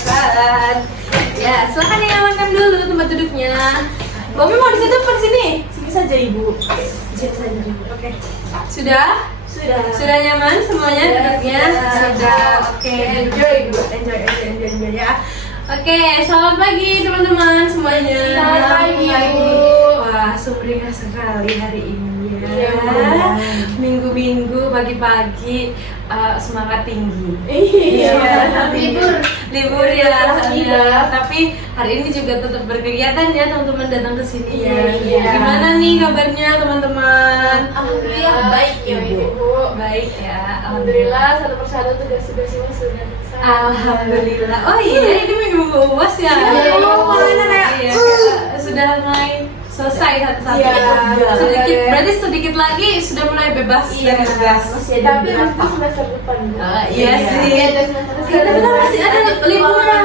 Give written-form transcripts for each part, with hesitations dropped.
silakan. Ya, silakan ya makan dulu tempat duduknya. Bomi mau di situ apa di sini? Sini saja ibu. Di sini saja. Oke. Sudah? Sudah nyaman semuanya duduknya? Sudah. Oke. Enjoy ibu. Enjoy ya. Oke, selamat pagi teman-teman semuanya. Selamat pagi, Bu. Wah, sumringah sekali hari ini ya. Iya, Bu. Minggu-minggu pagi-pagi semangat tinggi. Iya. Libur ya. Tapi hari ini juga tetap berkegiatan ya teman-teman datang ke sini ya. Iya. Gimana nih kabarnya teman-teman? Alhamdulillah baik ya ibu. Baik ya. Alhamdulillah satu persatu tugas-tugas ini sudah selesai. Alhamdulillah. Oh iya, ini minggu UAS ya. Iya, Iya, sudah mulai selesai satu-satu. Iya. Sedikit, berarti sedikit lagi sudah mulai bebas dari tugas. Tapi nanti semester depan. Iya sih. Kita masih ada liburan.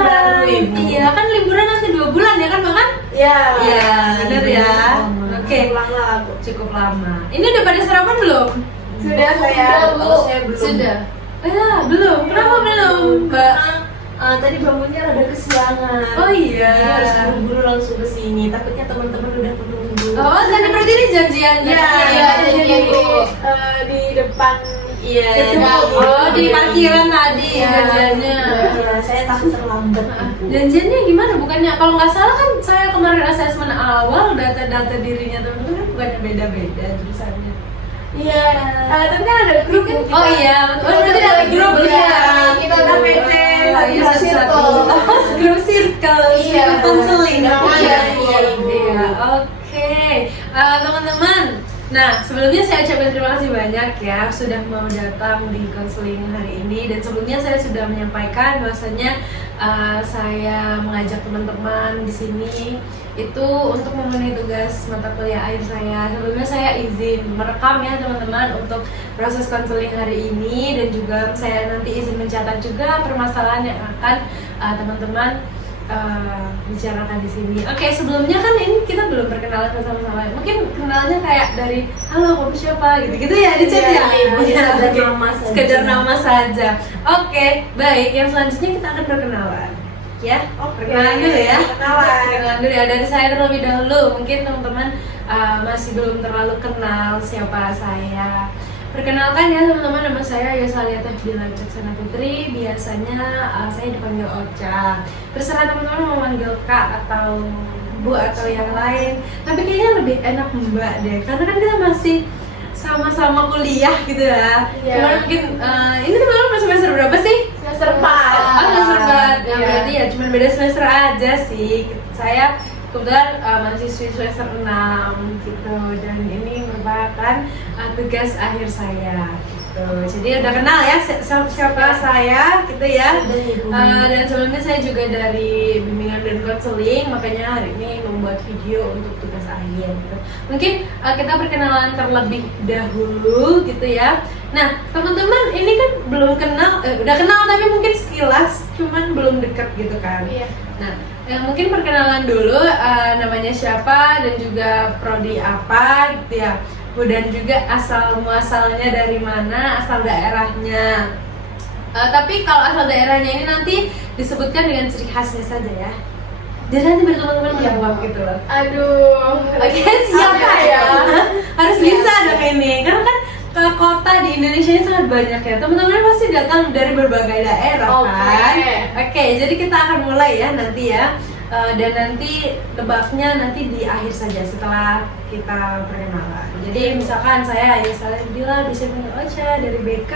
Iya kan liburan nanti 2 bulan ya kan bahkan? Iya. Iya, benar ya. Oke. Pulang Bu. Cukup lama. Ini udah pada sarapan belum? Sudah saya. Belum. Saya belum. Sudah. Belum. Kenapa belum, Mbak? Tadi bangunnya rada kesiangan. Oh iya. Jadi harus buru-buru langsung ke sini. Takutnya teman-teman udah menunggu. Oh, jadi berarti ini janjian. Iya, jadi di depan. Iya. Itu, Oh, di parkiran tadi Iya. janjiannya. Iya, saya takut terlambat. Janjiannya gimana? Bukannya kalau nggak salah kan saya kemarin asesmen awal data-data dirinya teman-teman kan bukannya beda-beda jurusannya. Iya. Tapi kan ada grup kan? Oh iya, berarti ada grup ya. Kita ada PC, Iya, satu circle. grup circle, Iya. konseling. Iya. Iya. Oke, teman-teman. Nah, sebelumnya saya ucapkan terima kasih banyak ya sudah mau datang di konseling hari ini, dan sebelumnya saya sudah menyampaikan bahwasanya saya mengajak teman-teman di sini itu untuk memenuhi tugas mata kuliah akhir saya. Sebelumnya saya izin merekam ya teman-teman untuk proses konseling hari ini, dan juga saya nanti izin mencatat juga permasalahan yang akan teman-teman bicarakan di sini. Oke, sebelumnya kan ini kita belum perkenalan sama-sama. Mungkin kenalnya kayak dari halo kamu siapa gitu-gitu ya di chat ya. Sekedar nama saja. Sekedar nama saja. Oke, baik. Yang selanjutnya kita akan perkenalan. Ya, perkenalan dulu ya. Perkenalan dulu ya dari saya terlebih dahulu. Mungkin teman-teman masih belum terlalu kenal siapa saya. Perkenalkan ya teman-teman, nama saya Yosalia Tefdila Wicaksana Putri. Biasanya saya dipanggil Ocha. Terserah teman-teman mau manggil Kak atau Bu atau yang lain. Tapi kayaknya lebih enak Mbak deh, karena kan kita masih sama-sama kuliah gitu ya. Iya. Cuman mungkin ini teman-teman masih semester berapa sih? Semester 4. Semester 4. Iya. Berarti ya cuma beda semester aja sih. Saya kebetulan mahasiswi semester 6 gitu, dan ini merupakan tugas akhir saya gitu. Jadi udah kenal ya siapa saya gitu ya. Dan sebelumnya saya juga dari bimbingan dan konseling, makanya hari ini membuat video untuk tugas akhir gitu. Mungkin kita perkenalan terlebih dahulu gitu ya. Nah teman-teman ini kan belum kenal, udah kenal tapi mungkin sekilas, cuman belum dekat gitu kan. Iya. Nah, mungkin perkenalan dulu namanya siapa dan juga prodi apa gitu ya. Dan juga asal muasalnya dari mana, asal daerahnya. Tapi kalau asal daerahnya ini nanti disebutkan dengan ciri khasnya saja ya. Jadi nanti biar teman-teman menjawab gitu loh. Aduh. Oke, siapa ya? Harus bisa dong ini. Karena kan kota di Indonesia ini sangat banyak ya. Teman-teman pasti datang dari berbagai daerah kan. Oke, jadi kita akan mulai ya nanti ya. Dan nanti tebaknya nanti di akhir saja setelah kita perkenalan. Jadi misalkan saya Yosalia bisa panggil Ocha dari BK,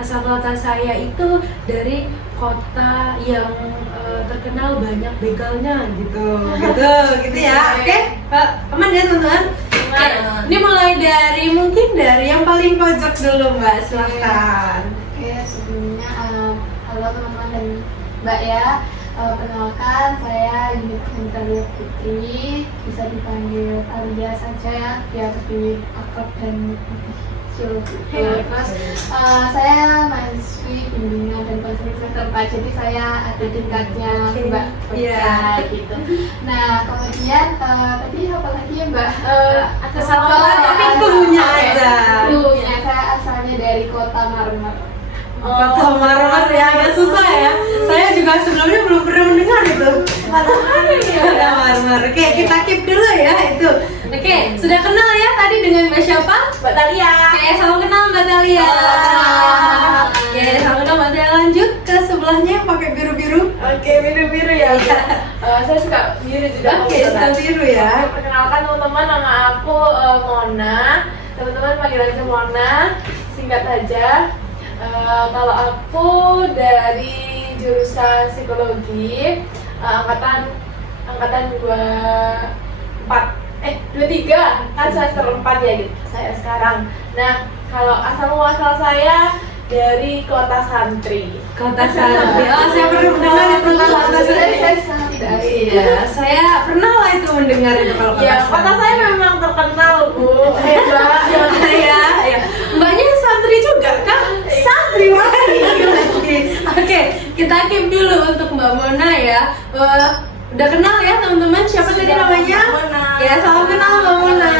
asal kota saya itu dari kota yang terkenal banyak begalnya gitu ya. Oke, aman ya teman-teman. Oke, ini mulai dari mungkin dari yang paling pojok dulu Mbak, silahkan. Oke, sebelumnya halo teman-teman dan Mbak ya. Perkenalkan, saya Yunita Putri, bisa dipanggil Alia saja ya, biar lebih akrab dan chill. Terus saya mahasiswi bimbingan dan konseling semester 4, jadi saya ada tingkatnya Mbak Ocha gitu. Nah kemudian tadi apa lagi ya Mbak? Asal kota tapi klunya aja. Klunya, saya asalnya dari kota Marmer. Kota Marmer ya, agak susah ya. Saya juga sebelumnya belum pernah mendengar itu. Kota Marmer. Oke, kita keep dulu ya itu. Oke, sudah kenal ya tadi dengan Mbak siapa? Mbak Talia. Oke, salam kenal Mbak Talia. Oke, salam kenal Mbak Talia. Lanjut ke sebelahnya yang pakai biru-biru. Oke, biru-biru ya. Saya suka biru juga. Oke, suka biru ya. Perkenalkan teman-teman, nama aku Mona. Teman-teman panggil aja Mona, singkat aja. Kalau aku dari jurusan psikologi, angkatan 23 kan semester 4 ya gitu saya sekarang. Nah, kalau asal muasal saya dari kota santri. Kota Santri. Oh, saya pernah mendengar itu kalau kota Santri. Saya sangat tidak asing. Iya, saya pernah lah itu mendengar itu kalau kota Ya, Santri. kota saya memang terkenal, Bu. Hebat. Ya. Mbaknya santri juga kan? Santri lagi. Oke, kita keep dulu untuk Mbak Mona ya. Udah kenal ya teman-teman? Siapa tadi namanya? Mona. Ya, salam kenal Mbak Mona.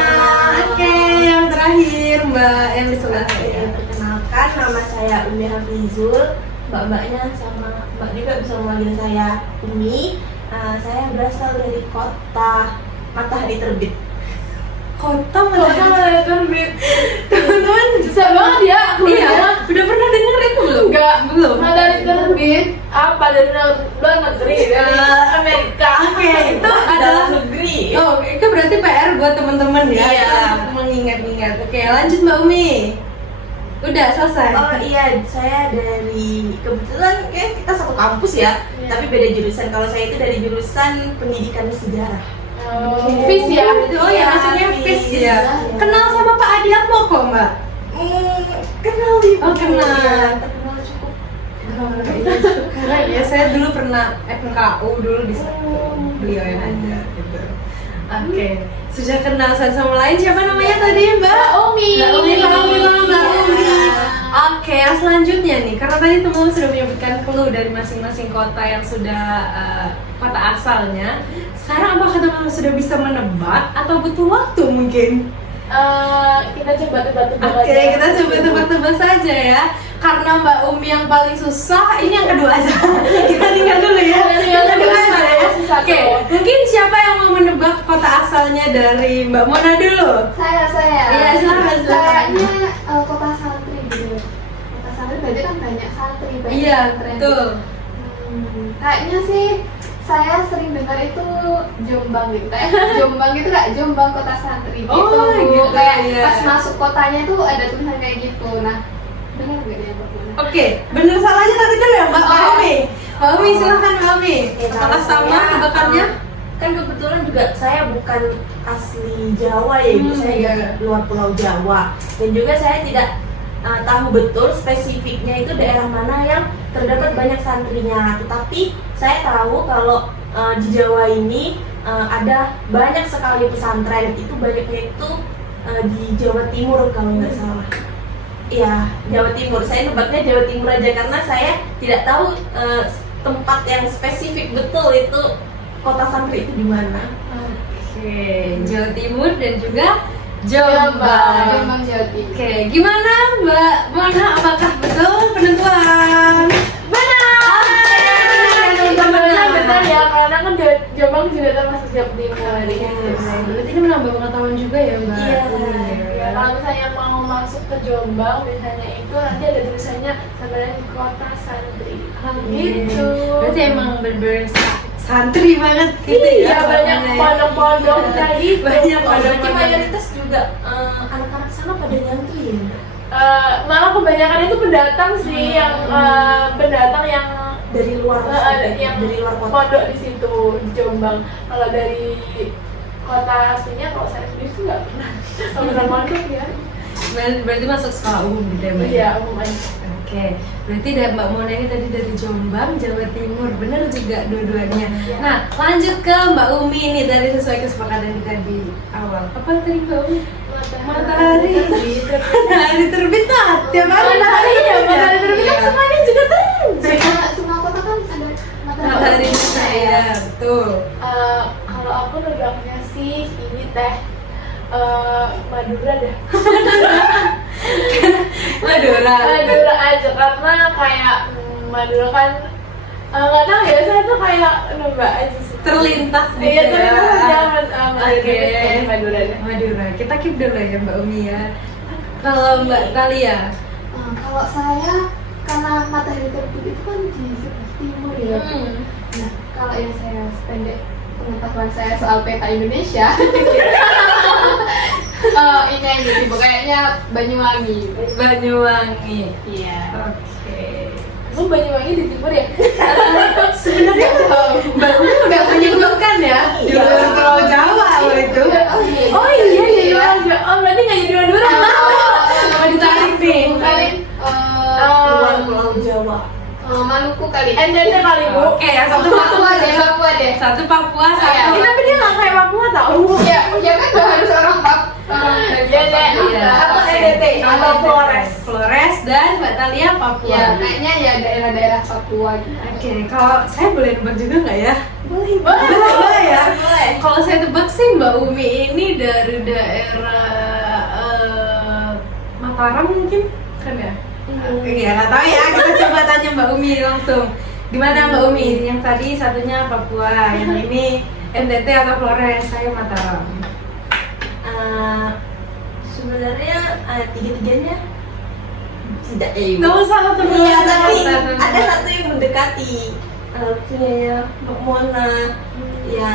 Oke, yang terakhir Mbak yang di sebelah saya. Perkenalkan, nama saya Umi Hafizul. Mbak-mbaknya sama mbak juga bisa memanggil saya Umi. Saya berasal dari kota Matahari Terbit. Kota Matahari Terbit. teman-teman Bisa banget ya. Iya, udah pernah dengar itu belum? Enggak. Belum. Matahari Terbit apa dari luar negeri? Dari Amerika. Oke, itu adalah negeri. Oh, itu berarti PR buat teman-teman ya. Iya. Untuk mengingat-ingat. Oke, lanjut Mbak Umi. Udah selesai. Oh iya, saya dari kebetulan kayak kita satu kampus ya, Iya. tapi beda jurusan. Kalau saya itu dari jurusan pendidikan sejarah. Oke. FIS ya? Oh ya, maksudnya FIS ya. Kenal sama Pak Adiatmo kok, Mbak? Kenal nih. Oh, kenal. Iya, terkenal cukup. Keren ya, saya dulu pernah FMKU dulu di beliau yang ada gitu. Oke, sudah kenal satu sama lain. Siapa namanya tadi, Mbak? Umi. Mbak Umi, Mbak Umi. Oke, yang selanjutnya nih, karena tadi teman-teman sudah menyebutkan clue dari masing-masing kota yang sudah kota asalnya. Sekarang apakah teman-teman sudah bisa menebak atau butuh waktu mungkin? Kita coba tebak-tebak Oke, aja. kita coba tebak-tebak saja ya. Karena Mbak Umi yang paling susah, ini yang kedua aja. Kita tinggal dulu ya. Yang kedua aja ya. Oke, mungkin siapa yang mau menebak kota asalnya dari Mbak Mona dulu? Saya. Iya, silakan. Kayaknya kota santri gitu. Kota santri berarti kan banyak santri, banyak Iya, pesantren. betul. Kayaknya sih saya sering dengar itu Jombang gitu. Kayak Jombang gitu kak, Jombang kota santri gitu. Oh, gitu, Kayak iya. pas masuk kotanya tuh ada tulisan kayak gitu. Nah, dengar nggak dia Mbak Mona? Oke, bener salahnya nanti dulu ya Mbak Umi. Mbak Umi, silakan Mbak Umi. Oke, Apakah kalau sama saya, tebakannya? Kan kebetulan juga saya bukan asli Jawa ya, Ibu. Saya iya. dari luar Pulau Jawa. Dan juga saya tidak tahu betul spesifiknya itu daerah mana yang terdapat banyak santrinya. Tetapi saya tahu kalau di Jawa ini ada banyak sekali pesantren. Itu banyaknya itu di Jawa Timur kalau nggak salah. Iya, Jawa Timur. Saya nebaknya Jawa Timur aja karena saya tidak tahu tempat yang spesifik betul itu kota santri itu di mana. Oke, Jawa Timur dan juga Jombang. Jombang Jawa Timur. Oke, gimana Mbak Mona? Apakah betul penentuan? Benar. Sebenarnya benar ya, karena kan Jombang juga termasuk Jawa Timur. Berarti ini menambah pengetahuan juga ya Mbak? Iya. Iya. Kalau misalnya mau masuk ke Jombang, biasanya itu nanti ada tulisannya sebenarnya di kota santri. Gitu. Berarti emang bener-bener santri banget gitu Iya, ya? banyak orangnya ya. pondok-pondok tadi. Banyak Berarti pondok-pondok. mayoritas juga anak-anak sana pada nyantri ya? Malah kebanyakan itu pendatang sih, yang pendatang yang dari luar, yang dari luar kota. Pondok di situ di Jombang. Kalau dari kota aslinya, kalau saya sendiri sih nggak pernah pondok ya. Berarti masuk sekolah umum gitu ya Mbak? Iya, umum aja. Oke, berarti Mbak Mona ini tadi dari Jombang, Jawa Timur, bener juga dua-duanya. Iya. Nah, lanjut ke Mbak Umi ini tadi sesuai kesepakatan kita di awal. Apa tadi Mbak Umi? Matahari. Matahari terbit lah. Tiap hari Matahari ya, matahari terbit kan Iya. semuanya juga terbit. Semua kota kan ada Matahari saya, betul. Kalau aku nebaknya sih ini teh Madura dah. Madura. Madura aja karena kayak Madura kan nggak tahu ya, saya tuh kayak nembak aja sih. Terlintas gitu Iya, ya. terlintas zaman Oke. Madura deh. Madura. Kita keep dulu ya Mbak Umi ya. Kalau Mbak Thalia, Kalau saya karena matahari terbit itu kan di sebelah timur ya. Nah, kalau yang saya pendek pengetahuan saya soal peta Indonesia, ini aja sih, kayaknya Banyuwangi. Banyuwangi. Iya. Oke. Emang Banyuwangi di timur ya? Sebenarnya Mbak Umi udah menyebutkan ya di luar Pulau Jawa loh itu. Oh iya. Oh berarti nggak jadi Madura. Mau ditarik nih. Paling Luar Pulau Jawa. Maluku kali. NTT kali Bu. Oke, yang satu Papua deh, Papua deh. Satu Papua, Iya. satu. Tapi dia nggak kayak Papua tau. Ya kan nggak harus orang Papua. Iya. Atau NTT atau Flores. Flores dan Mbak Thalia Papua. Ya, kayaknya ya daerah-daerah Papua gitu. Oke, kalau saya boleh nebak juga nggak ya? Boleh. Boleh ya. Boleh. Kalau saya tebak sih Mbak Umi ini dari daerah Mataram mungkin kan ya? Iya, nggak tahu ya. Kita coba tanya Mbak Umi langsung. Gimana Mbak Umi? Yang tadi satunya Papua, yang ini NTT atau Flores, saya Mataram. Sebenarnya tiga-tiganya tidak Nggak usah langsung Iya, bilang. tapi ada satu yang mendekati punyanya Mbak Mona. Ya,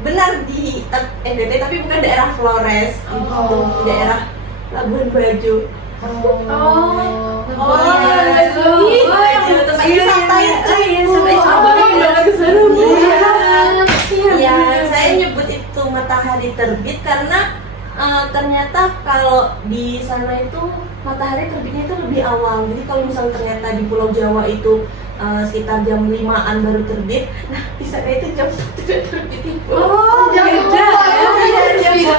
benar di NTT tapi bukan daerah Flores, gitu, di daerah Labuan Bajo. Oh, iya. yang tempat wisata itu. Iya, saya nyebut itu matahari terbit karena ternyata kalau di sana itu matahari terbitnya itu lebih awal. Jadi kalau misalnya ternyata di Pulau Jawa itu sekitar jam 5-an baru terbit, nah di sana itu jam 1 sudah terbit itu. Oh, Jam beda ya.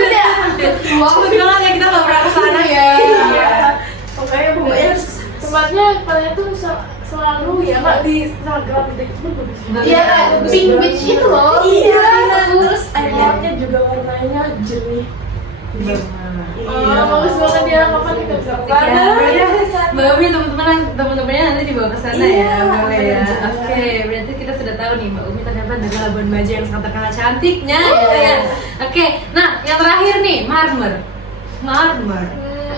Beda. Cepet banget ya, kita nggak pernah kesana ya. Iya. Pokoknya harus Tempatnya kalian tuh selalu ya nggak di Instagram gitu cuma bagus. Iya, Pink Beach itu loh. Iya, terus air lautnya juga warnanya jernih. Iya. Bagus banget ya, kapan kita bisa ke sana? Ya, Mbak Umi teman-temannya nanti dibawa ke sana Iya, ya, boleh ya. akan jalan. Oke, berarti kita sudah tahu nih Mbak Umi ternyata dari Labuan Bajo yang sangat terkenal cantiknya, gitu ya. Oke, nah yang terakhir nih Marmer.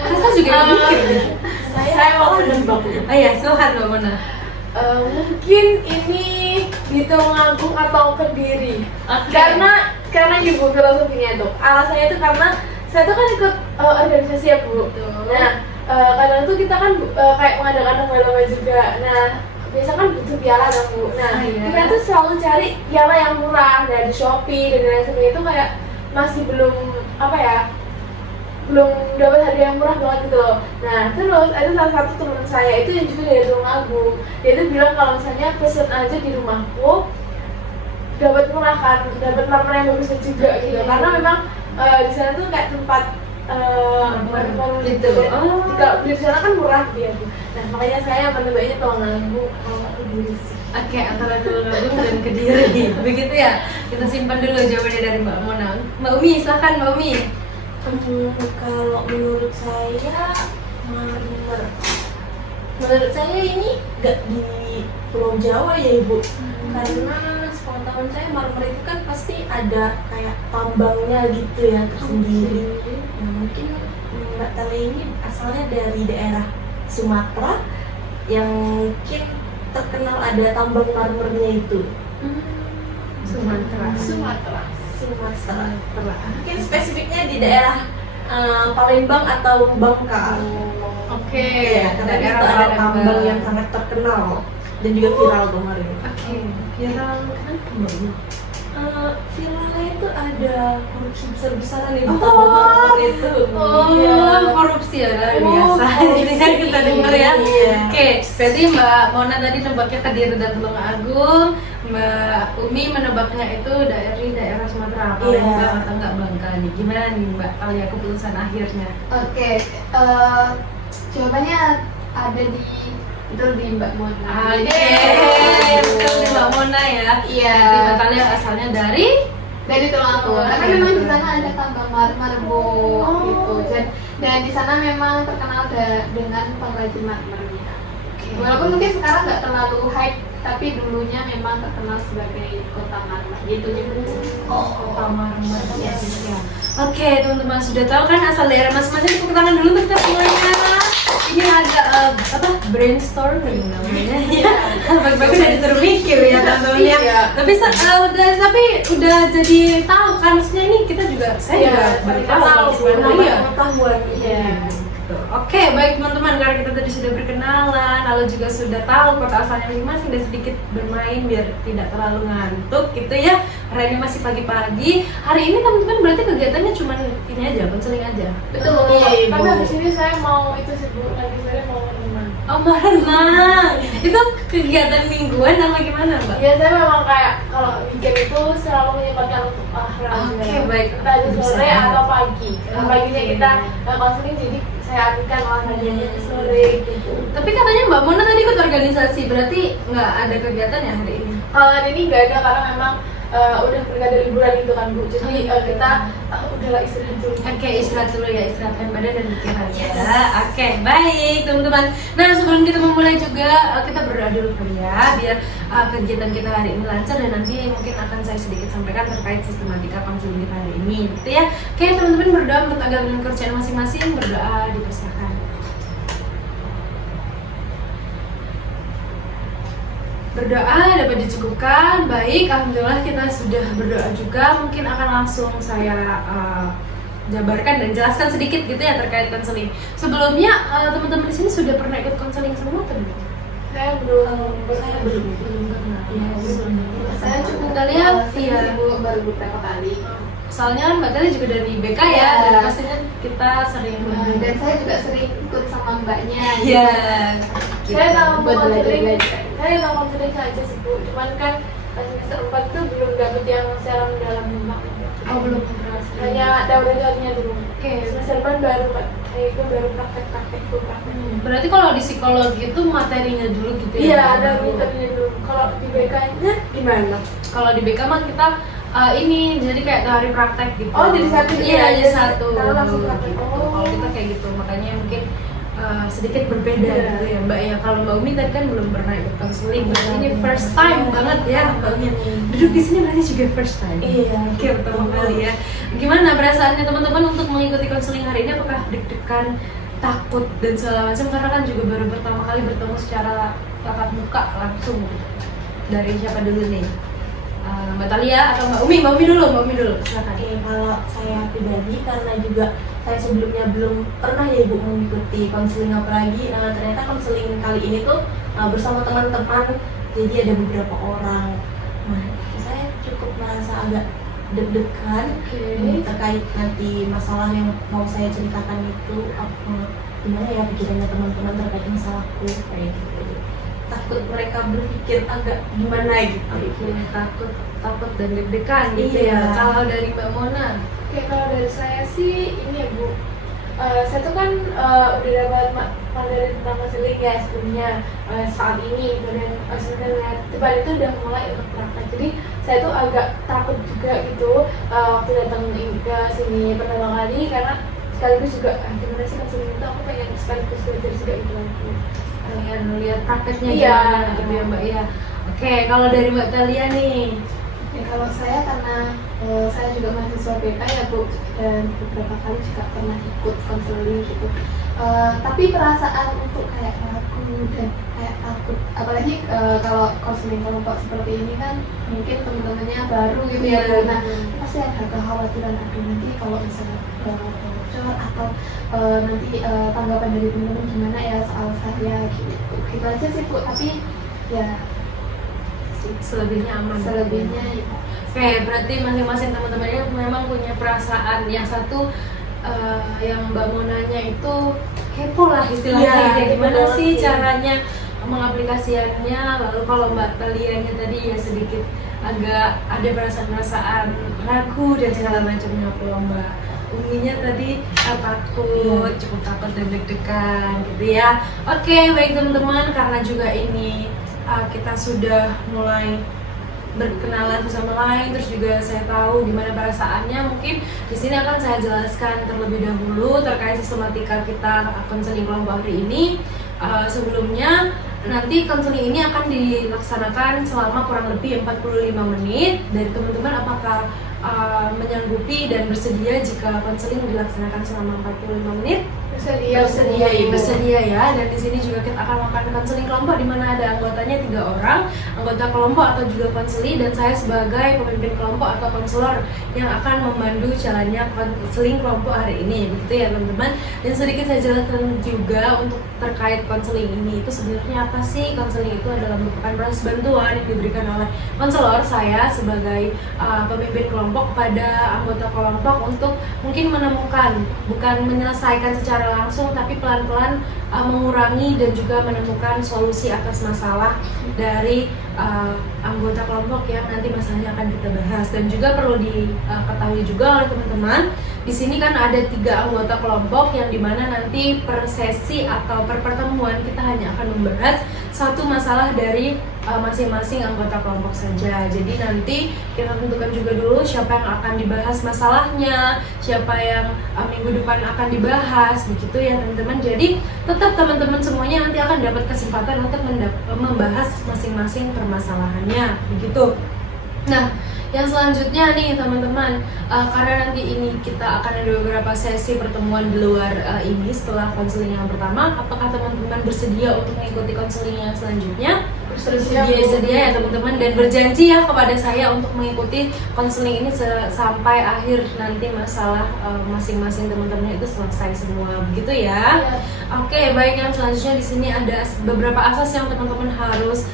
Saya juga yang mikir nih. Saya mau menebak. Oh iya, silahkan Mbak Mona. Mungkin ini di Tulungagung atau Kediri. Oke. Karena ibu filosofinya tuh. Alasannya itu karena saya tuh kan ikut organisasi ya Bu. Betul. Nah, kadang tuh kita kan kayak mengadakan lomba-lomba juga. Nah, biasa kan butuh piala kan Bu. Nah, Iya. kita tuh selalu cari piala yang murah dari Shopee dan lain sebagainya itu kayak masih belum belum dapat hadiah yang murah banget gitu loh. Nah terus ada salah satu teman saya itu yang juga dari Tulungagung, dia itu bilang kalau misalnya pesen aja di rumahku dapat murah kan, dapat marmer yang bagus juga gitu. Karena memang di sana tuh kayak tempat marmer gitu. Oh. Kalau beli di sana kan murah dia tuh. Nah makanya saya menebaknya Tulungagung kalau nggak Kediri sih. Oke, antara Tulungagung dan Kediri. Begitu ya. Kita simpan dulu jawabannya dari Mbak Mona. Mbak Umi, silahkan Mbak Umi. Kalau menurut saya Marmer. Menurut saya ini nggak di Pulau Jawa ya Ibu. Karena sepengetahuan saya Marmer itu kan pasti ada kayak tambangnya gitu ya tersendiri. Nah, mungkin Mbak Thalia ini asalnya dari daerah Sumatera yang mungkin terkenal ada tambang marmernya itu. Sumatera. Sumatera. Mungkin spesifiknya di daerah Palembang atau Bangka. Oke, Ya, karena itu ada tambang yang sangat terkenal dan juga viral kemarin. Oke, viral kenapa Mbak Umi? Viralnya itu ada korupsi besar-besaran di Oh. tambang itu. Iya. Korupsi ya, luar biasa. Ini kan kita dengar ya. Iya. Oke, berarti Mbak Mona tadi nebaknya Kediri dan Tulungagung, Mbak Umi menebaknya itu dari daerah Sumatera, Palembang Iya. atau enggak Bangka nih. Gimana nih Mbak Thalia keputusan akhirnya? Oke, jawabannya ada di Mbak Mona. Oke, betul nih Mbak Mona ya. Iya. Berarti Mbak Thalia asalnya dari Dari Tulungagung. Karena memang di sana ada tambang marmer Bu gitu. Dan di sana memang terkenal dengan pengrajin marmernya. Walaupun mungkin sekarang nggak terlalu hype, tapi dulunya memang terkenal sebagai kota marmer gitu ya Bu. Kota marmer ya. Oke teman-teman, sudah tahu kan asal daerah masing-masing. Tepuk tangan dulu untuk kita semuanya. Ini agak brainstorming namanya ya. Bagi-bagi udah disuruh mikir ya teman-teman ya. Tapi udah jadi tahu kan, maksudnya ini kita juga saya juga baru tahu pengetahuan. Iya. Oke, baik teman-teman, karena kita tadi sudah berkenalan, lalu juga sudah tahu kota asalnya masing-masing dan sedikit bermain biar tidak terlalu ngantuk gitu ya. Karena ini masih pagi-pagi. Hari ini teman-teman berarti kegiatannya cuma ini aja, konseling aja. Betul. Iya, Karena Bu. di sini saya mau itu sih Bu, nanti sore mau renang. Oh, berenang. Itu kegiatan mingguan apa gimana, Mbak? Ya saya memang kayak kalau weekend itu selalu menyempatkan untuk olahraga. Oke, baik. Entah itu sore Bisa. atau pagi. Karena paginya Oke. kita konseling, jadi saya alihkan olahraganya ke sore gitu. Tapi katanya Mbak Mona tadi ikut organisasi, berarti nggak ada kegiatan ya hari ini? Kalau hari ini nggak ada karena memang udah ada liburan gitu kan Bu. Jadi kita udahlah istirahat dulu. Oke, istirahat dulu ya, istirahatkan badan dan pikiran ya. Oke, baik teman-teman. Nah, sebelum kita memulai juga kita berdoa dulu kali ya, biar kegiatan kita hari ini lancar dan nanti mungkin akan saya sedikit sampaikan terkait sistematika konseling kita hari ini, gitu ya. Oke, teman-teman berdoa menurut agama dan kepercayaan masing-masing, berdoa dipersilakan. Berdoa dapat dicukupkan. Baik, alhamdulillah kita sudah berdoa juga. Mungkin akan langsung saya jabarkan dan jelaskan sedikit gitu ya terkait konseling. Sebelumnya teman-teman di sini sudah pernah ikut konseling semua atau belum? Saya belum pernah. Ya, belum. Saya cukup Kalian iya iya. Bu, baru beberapa kali. Soalnya kan Mbak Tali juga dari BK ya, Iya. dan pastinya kita sering Dan saya juga sering ikut sama mbaknya. Iya. Saya tahu Buat konseling, belajar. saya tahu konseling aja sih Bu. Cuman kan semester 4 tuh belum dapet yang secara mendalam banget. Oh, belum pernah. Hanya daur-daurnya dulu. Oke. Semester 4 baru Pak. Saya itu baru praktek Bu, praktek. Berarti kalau di psikologi itu materinya dulu gitu ya? Iya, ada materinya dulu. Kalau di BK-nya Gimana? Kalau di BK mah kita ini jadi kayak teori praktek gitu. Oh, jadi satu. Iya, jadi satu. Kalau langsung praktek. Gitu. Oh. Kalau kita kayak gitu, makanya mungkin sedikit berbeda Iya. gitu ya Mbak ya. Kalau Mbak Umi tadi kan belum pernah ikut konseling, ini first time banget ya Mbaknya. Duduk di sini berarti juga first time. Iya. Oke, pertama kali ya. Gimana perasaannya teman-teman untuk mengikuti konseling hari ini? Apakah deg-degan, takut dan segala macam? Karena kan juga baru pertama kali bertemu secara tatap muka langsung. Dari siapa dulu nih? Mbak Talia atau Mbak Umi? Mbak Umi dulu, silakan. Oke, kalau saya pribadi karena juga saya sebelumnya belum pernah ya Ibu mengikuti konseling, apalagi ternyata konseling kali ini tuh bersama teman-teman, jadi ada beberapa orang. Nah, saya cukup merasa agak deg-degan terkait nanti masalah yang mau saya ceritakan itu gimana ya pikirannya teman-teman terkait masalahku kayak gitu. Takut mereka berpikir agak gimana gitu. Oke, takut dan deg-degan gitu Iya. ya. Kalau dari Mbak Mona, Oke, kalau dari saya sih ini ya Bu, saya tuh kan udah dapat materi tentang konseling ya sebelumnya saat ini dan sebenarnya tiba itu udah mulai untuk praktek, jadi saya tuh agak takut juga gitu waktu datang ke sini pertama kali, karena sekaligus juga gimana sih konseling itu, aku pengen sekaligus belajar juga gitu lagi. kalian lihat prakteknya Iya. gimana gitu ya Mbak ya. Oke, kalau dari Mbak Talia nih, Ya, kalau saya karena saya juga mahasiswa BK ya Bu, dan beberapa kali juga pernah ikut konseling gitu. Tapi perasaan untuk kayak ragu dan kayak takut, apalagi kalau konseling kelompok seperti ini kan mungkin teman-temannya baru gitu ya Bu. Nah, pasti ada kekhawatiran, aduh nanti kalau misalnya bocor atau nanti tanggapan dari teman-teman gimana ya soal saya gitu. Gitu aja sih Bu, tapi ya selebihnya aman. selebihnya Oke, berarti masing-masing teman-temannya memang punya perasaan. Yang satu yang Mbak Monanya itu kepo lah istilahnya, Iya, kayak gimana betul sih sih. caranya mengaplikasikannya. Lalu kalau Mbak Talianya tadi ya sedikit agak ada perasaan ragu dan segala macamnya. Kalau Mbak Uminya tadi takut, cukup takut dan deg-degan gitu ya. Oke, baik teman-teman, karena juga ini kita sudah mulai berkenalan sama lain, terus juga saya tahu gimana perasaannya. Mungkin di sini akan saya jelaskan terlebih dahulu terkait sistematika kita konseling kelompok hari ini. Sebelumnya nanti konseling ini akan dilaksanakan selama kurang lebih 45 menit. Dari teman-teman apakah menyanggupi dan bersedia jika konseling dilaksanakan selama 45 menit? Bersedia ya. Dan di sini juga kita akan melakukan konseling kelompok di mana ada anggotanya 3 orang, anggota kelompok atau juga konseli, dan saya sebagai pemimpin kelompok atau konselor yang akan memandu jalannya konseling kelompok hari ini, begitu ya teman-teman. Dan sedikit saya jelaskan juga untuk terkait konseling ini, itu sebenarnya apa sih? Konseling itu adalah merupakan proses bantuan yang diberikan oleh konselor saya sebagai pemimpin kelompok kepada anggota kelompok untuk mungkin menemukan, bukan menyelesaikan secara langsung, tapi pelan-pelan mengurangi dan juga menemukan solusi atas masalah dari anggota kelompok yang nanti masalahnya akan kita bahas. Dan juga perlu diketahui juga oleh teman-teman, di sini kan ada 3 anggota kelompok yang dimana nanti per sesi atau per pertemuan kita hanya akan membahas satu masalah dari masing-masing anggota kelompok saja. Jadi nanti kita tentukan juga dulu siapa yang akan dibahas masalahnya, siapa yang minggu depan akan dibahas, begitu ya teman-teman. Jadi tetap teman-teman semuanya nanti akan dapat kesempatan untuk membahas masing-masing permasalahannya, begitu. Nah, yang selanjutnya nih teman-teman, karena nanti ini kita akan ada beberapa sesi pertemuan di luar ini setelah konseling yang pertama, apakah teman-teman bersedia untuk mengikuti konseling yang selanjutnya? Bersedia ya teman-teman, dan berjanji ya kepada saya untuk mengikuti konseling ini sampai akhir nanti masalah masing-masing teman-teman itu selesai semua, begitu ya? Oke, baik. Yang selanjutnya di sini ada beberapa asas yang teman-teman harus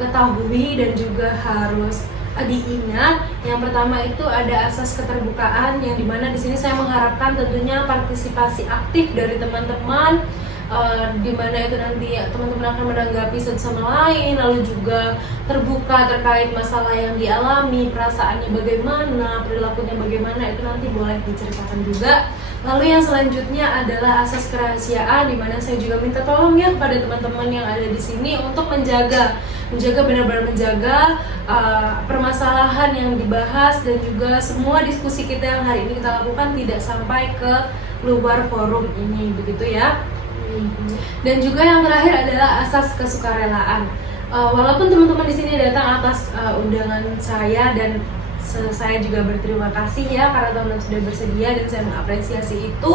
ketahui dan juga harus diingat. Yang pertama itu ada asas keterbukaan, yang dimana di sini saya mengharapkan tentunya partisipasi aktif dari teman-teman, dimana itu nanti teman-teman akan menanggapi satu sama lain, lalu juga terbuka terkait masalah yang dialami, perasaannya bagaimana, perilakunya bagaimana, itu nanti boleh diceritakan juga. Lalu yang selanjutnya adalah asas kerahasiaan, dimana saya juga minta tolong ya kepada teman-teman yang ada di sini untuk menjaga benar-benar menjaga permasalahan yang dibahas dan juga semua diskusi kita yang hari ini kita lakukan tidak sampai ke luar forum ini, begitu ya. Dan juga yang terakhir adalah asas kesukarelaan. Walaupun teman-teman di sini datang atas undangan saya, dan saya juga berterima kasih ya karena teman-teman sudah bersedia dan saya mengapresiasi itu.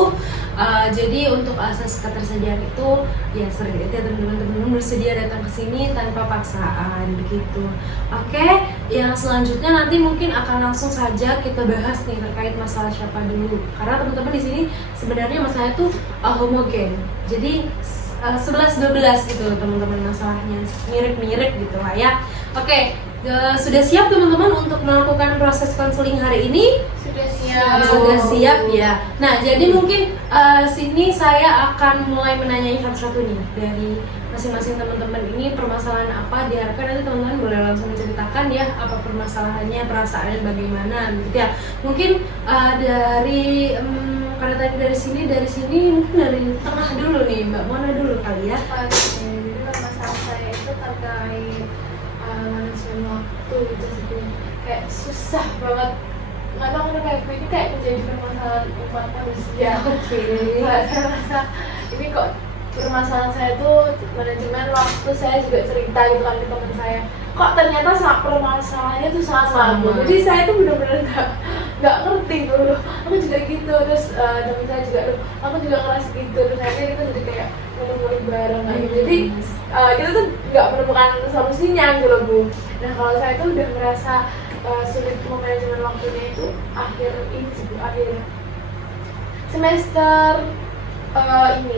Jadi untuk asas ketersediaan itu ya seperti itu ya teman-teman, bersedia datang ke sini tanpa paksaan, begitu. Oke, yang selanjutnya nanti mungkin akan langsung saja kita bahas nih terkait masalah siapa dulu. Karena teman-teman di sini sebenarnya masalahnya tuh homogen. Jadi 11-12 gitu teman-teman, masalahnya mirip-mirip gitu lah ya. Oke, sudah siap teman-teman untuk melakukan proses konseling hari ini? Sudah siap ya. Nah, jadi mungkin sini saya akan mulai menanyai satu-satu nih dari masing-masing teman-teman ini permasalahan apa, diharapkan nanti teman-teman boleh langsung menceritakan ya apa permasalahannya, perasaannya bagaimana gitu ya. Mungkin dari karena tadi dari sini mungkin dari tengah dulu nih, Mbak Mona dulu kali ya. Jadi masalah saya itu terkait manajemen waktu gitu sih, kayak susah banget. Nggak tahu kenapa ini kayak menjadi permasalahan umat manusia. Saya rasa ini kok permasalahan saya tuh manajemen waktu. Saya juga cerita gitu kan ke teman saya, kok ternyata permasalahannya tuh sama. Jadi saya tuh benar-benar nggak ngerti tuh. Aku juga gitu, terus teman saya juga aku juga ngerasa gitu, terus akhirnya kita jadi kayak ngomong bareng gitu. Jadi kita tuh nggak menemukan solusinya gitu loh Bu. Nah kalau saya tuh udah merasa sulit memanajemen waktunya itu akhir semester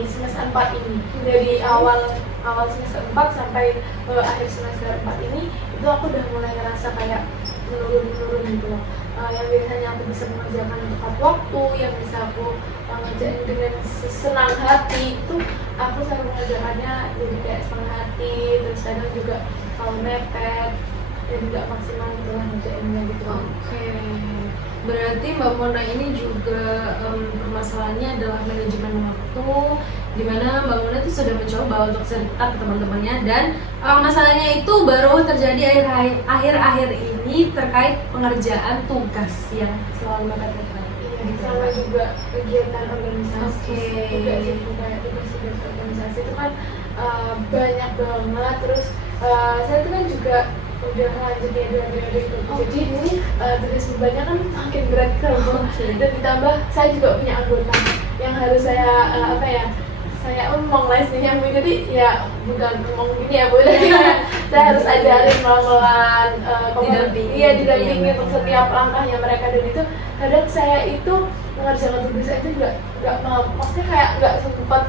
semester 4 ini, dari awal semester 4 sampai akhir semester 4 ini itu aku udah mulai ngerasa kayak menurun gitu loh. Yang biasanya aku bisa mengerjakan tepat waktu, yang bisa aku ngerjain dengan senang hati, itu aku selalu mengerjakannya jadi kayak senang hati, terus kadang juga kalau mepet dan nggak maksimal gitu lah ngerjainnya gitu. Oke. Berarti Mbak Mona ini juga permasalahannya adalah manajemen waktu, dimana Mbak Mona itu sudah mencoba untuk cerita ke teman-temannya, dan masalahnya itu baru terjadi akhir-akhir ini ini terkait pengerjaan tugas yang selalu Mbak katakan. Iya, Gitu, sama Mbak. juga kegiatan organisasi. Oke. Juga sih kayak tugas-tugas organisasi itu kan banyak banget. Terus saya itu kan juga udah lanjut ya 2 periode itu. Jadi tugas bebannya kan makin berat kalau dan ditambah saya juga punya anggota yang harus saya saya ngomong lah istilahnya Bu. Jadi ya bukan ngomong gini ya Bu, tapi saya harus ajarin pelan-pelan didampingi untuk setiap langkahnya mereka. Dan itu kadang saya itu mengerjakan tugas saya itu nggak maksudnya kayak nggak sempat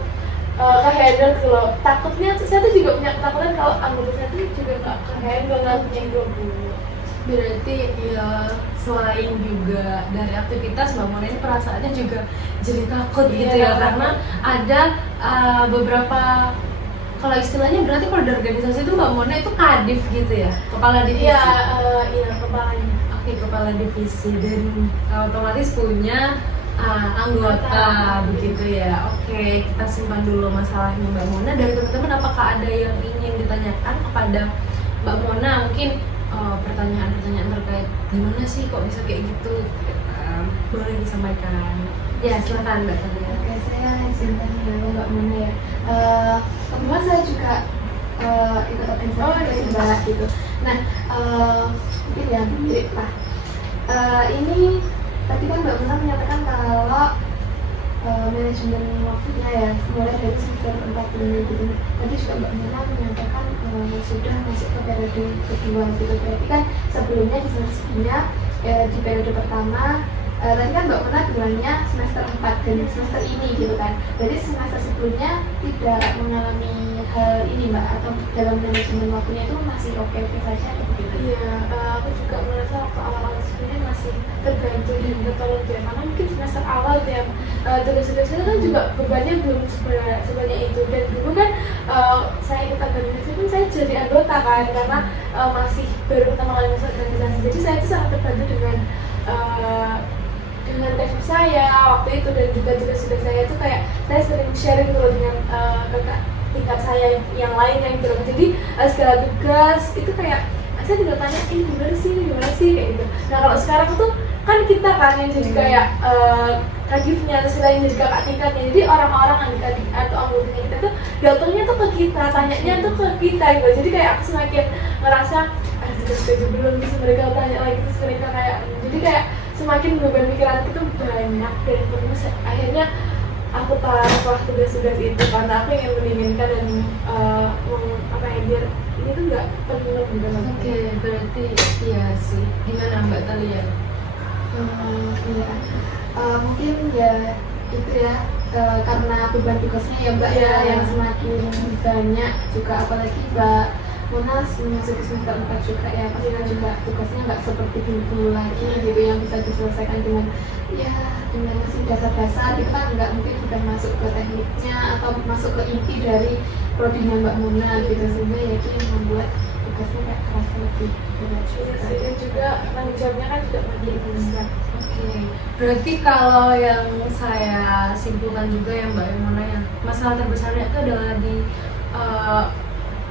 kehandle gitu loh. Takutnya saya tuh juga punya ketakutan kalau anggota saya tuh juga nggak kehandle nantinya itu Bu. Berarti ya selain juga dari aktivitas Mbak Mona ini perasaannya juga jadi takut gitu ya, karena ada beberapa, kalau istilahnya berarti kalau di organisasi itu Mbak Mona itu kadif gitu ya, kepala divisi. Iya kepalanya. Oke, kepala divisi dan otomatis punya anggota begitu ya. Oke, kita simpan dulu masalahnya Mbak Mona. Dari teman-teman, apakah ada yang ingin ditanyakan kepada Mbak Mona? Mungkin pertanyaan-pertanyaan terkait gimana sih kok bisa kayak gitu, boleh disampaikan. Ya, silakan Mbak Talia. Oke, saya izin tanya ya Mbak Mona ya. Kebetulan saya juga ikut organisasi Mbak gitu. Nah, mungkin ya mirip lah. Ini tadi kan Mbak Mona menyatakan kalau manajemen waktunya ya mulai dari semester 4 ini gitu. Tadi juga Mbak Mona menyatakan sudah masuk ke periode kedua gitu. Berarti kan sebelumnya di semester sebelumnya di periode pertama tadi kan Mbak Mona bilangnya semester 4 dan semester ini gitu kan. Jadi semester sebelumnya tidak mengalami hal ini Mbak, atau dalam manajemen waktunya itu masih oke-oke saja atau begitu? Iya, aku juga merasa waktu awal-awal sebenarnya masih terbantu dan tertolong ya, karena mungkin semester awal ya tugas-tugas itu kan juga bebannya belum sebanyak itu. Dan dulu kan saya ikut organisasi pun saya jadi anggota kan, karena masih baru pertama kali masuk organisasi. Jadi saya itu sangat terbantu dengan teknik saya waktu itu, dan juga tugas-tugas saya itu kayak saya sering sharing dulu dengan kakak tingkat saya yang lain yang gitu. Jadi segala tugas itu kayak saya tinggal tanya ini gimana sih kayak gitu. Nah kalau sekarang tuh kan kita kan yang jadi kayak kadifnya atau selain jadi kakak tingkatnya, jadi orang-orang adik-adik atau anggotanya kita tuh datangnya tuh ke kita, tanyanya tuh ke kita gitu. Jadi kayak aku semakin ngerasa tugas belum bisa mereka tanya lagi, terus mereka kayak jadi kayak semakin beban pikiran itu banyak dan terus akhirnya aku taruh tugas-tugas itu karena aku ingin menginginkan dan biar ini tuh nggak penuh gitu. Oke, berarti iya sih. Gimana Mbak Talia? Iya, mungkin ya itu ya karena beban tugasnya ya Mbak ya yang semakin banyak juga, apalagi Mbak Mona memasuki semester 4 juga ya, pastinya juga tugasnya nggak seperti dulu lagi gitu yang bisa diselesaikan dengan masih dasar-dasar. Kita kan nggak mungkin sudah masuk ke tekniknya atau masuk ke inti dari prodinya Mbak Mona gitu, sehingga ya itu yang membuat tugasnya kayak terasa lebih berat juga. Dan juga tanggung jawabnya kan juga makin besar. Oke, berarti kalau yang saya simpulkan juga ya Mbak Mona, yang masalah terbesarnya itu adalah di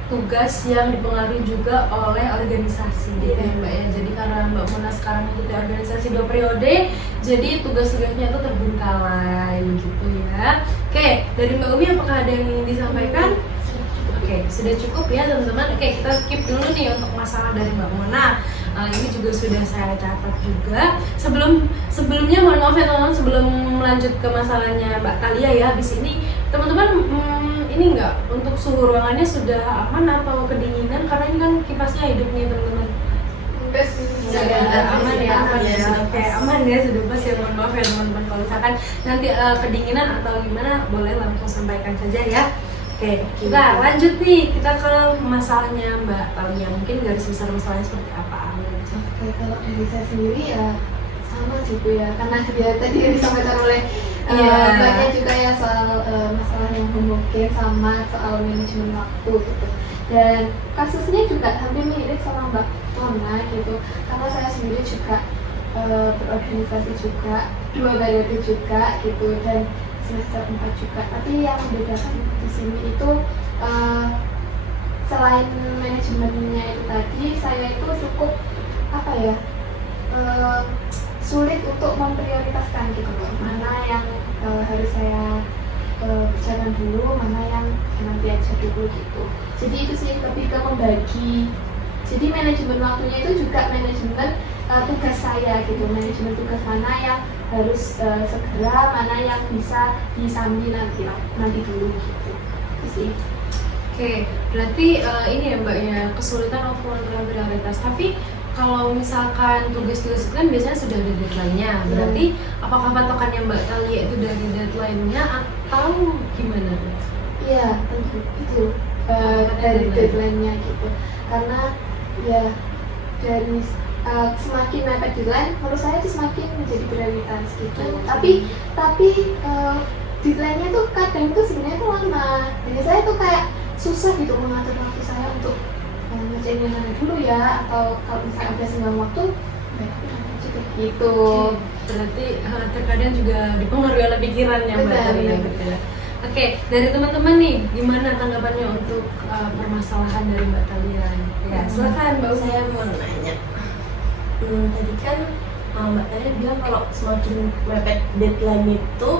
tugas yang dipengaruhi juga oleh organisasi gitu ya Mbak ya. Jadi karena Mbak Mona sekarang ikuti organisasi 2 periode, jadi tugas-tugasnya itu terbengkalai gitu ya. Oke, dari Mbak Umi apakah ada yang ingin disampaikan? Oke, sudah cukup ya teman-teman. Oke, kita skip dulu nih untuk masalah dari Mbak Mona. Ini juga sudah saya catat juga. Sebelumnya mohon maaf ya teman-teman, sebelum melanjut ke masalahnya Mbak Talia ya, habis ini teman-teman ini enggak, untuk suhu ruangannya sudah aman atau kedinginan? Karena ini kan kipasnya hidup nih teman-teman. Enggak sih, Sudah aman ya. Oke, aman ya, sudah pas ya. Mohon maaf ya teman-teman kalau misalkan nanti kedinginan atau gimana, boleh langsung sampaikan saja ya. Oke, kita lanjut nih, kita ke masalahnya Mbak Talia. Mungkin garis besar masalahnya seperti apa? Oke, kalau dari saya sendiri ya sama sih Bu ya, karena dia tadi disampaikan oleh Mbaknya juga ya soal masalah yang homogen sama soal manajemen waktu gitu. Dan kasusnya juga hampir mirip sama Mbak Mona gitu, karena saya sendiri juga berorganisasi juga 2 periode juga gitu, dan semester 4 juga. Tapi yang membedakan di sini itu selain manajemennya itu tadi, saya itu cukup apa ya, sulit untuk memprioritaskan gitu loh, mana yang harus saya kerjakan dulu, mana yang nanti aja dulu gitu. Jadi itu sih lebih ke membagi. Jadi manajemen waktunya itu juga manajemen tugas saya gitu, manajemen tugas mana yang harus segera, mana yang bisa disambi nanti dulu gitu. Itu sih. Oke, berarti ini ya Mbak ya, kesulitan untuk menentukan prioritas. Tapi kalau misalkan tugas-tugas itu kan biasanya sudah ada deadline-nya. Berarti apakah patokannya Mbak Thalia itu dari deadline-nya atau gimana? Iya, tentu itu dari deadline-nya gitu. Karena ya dari semakin mepet deadline, menurut saya itu semakin menjadi prioritas gitu. Tapi deadline-nya tuh kadang itu sebenarnya tuh lama. Jadi saya tuh kayak susah gitu mengatur waktu saya untuk ngerjain yang mana dulu ya, atau kalau misalnya udah senggang waktu gitu. Berarti terkadang juga dipengaruhi oleh pikirannya Mbak Thalia. Oke, dari teman-teman nih, gimana tanggapannya untuk permasalahan dari Mbak Thalia? Ya, silakan Mbak. Saya mau nanya, tadi kan Mbak Thalia bilang kalau semakin mepet deadline itu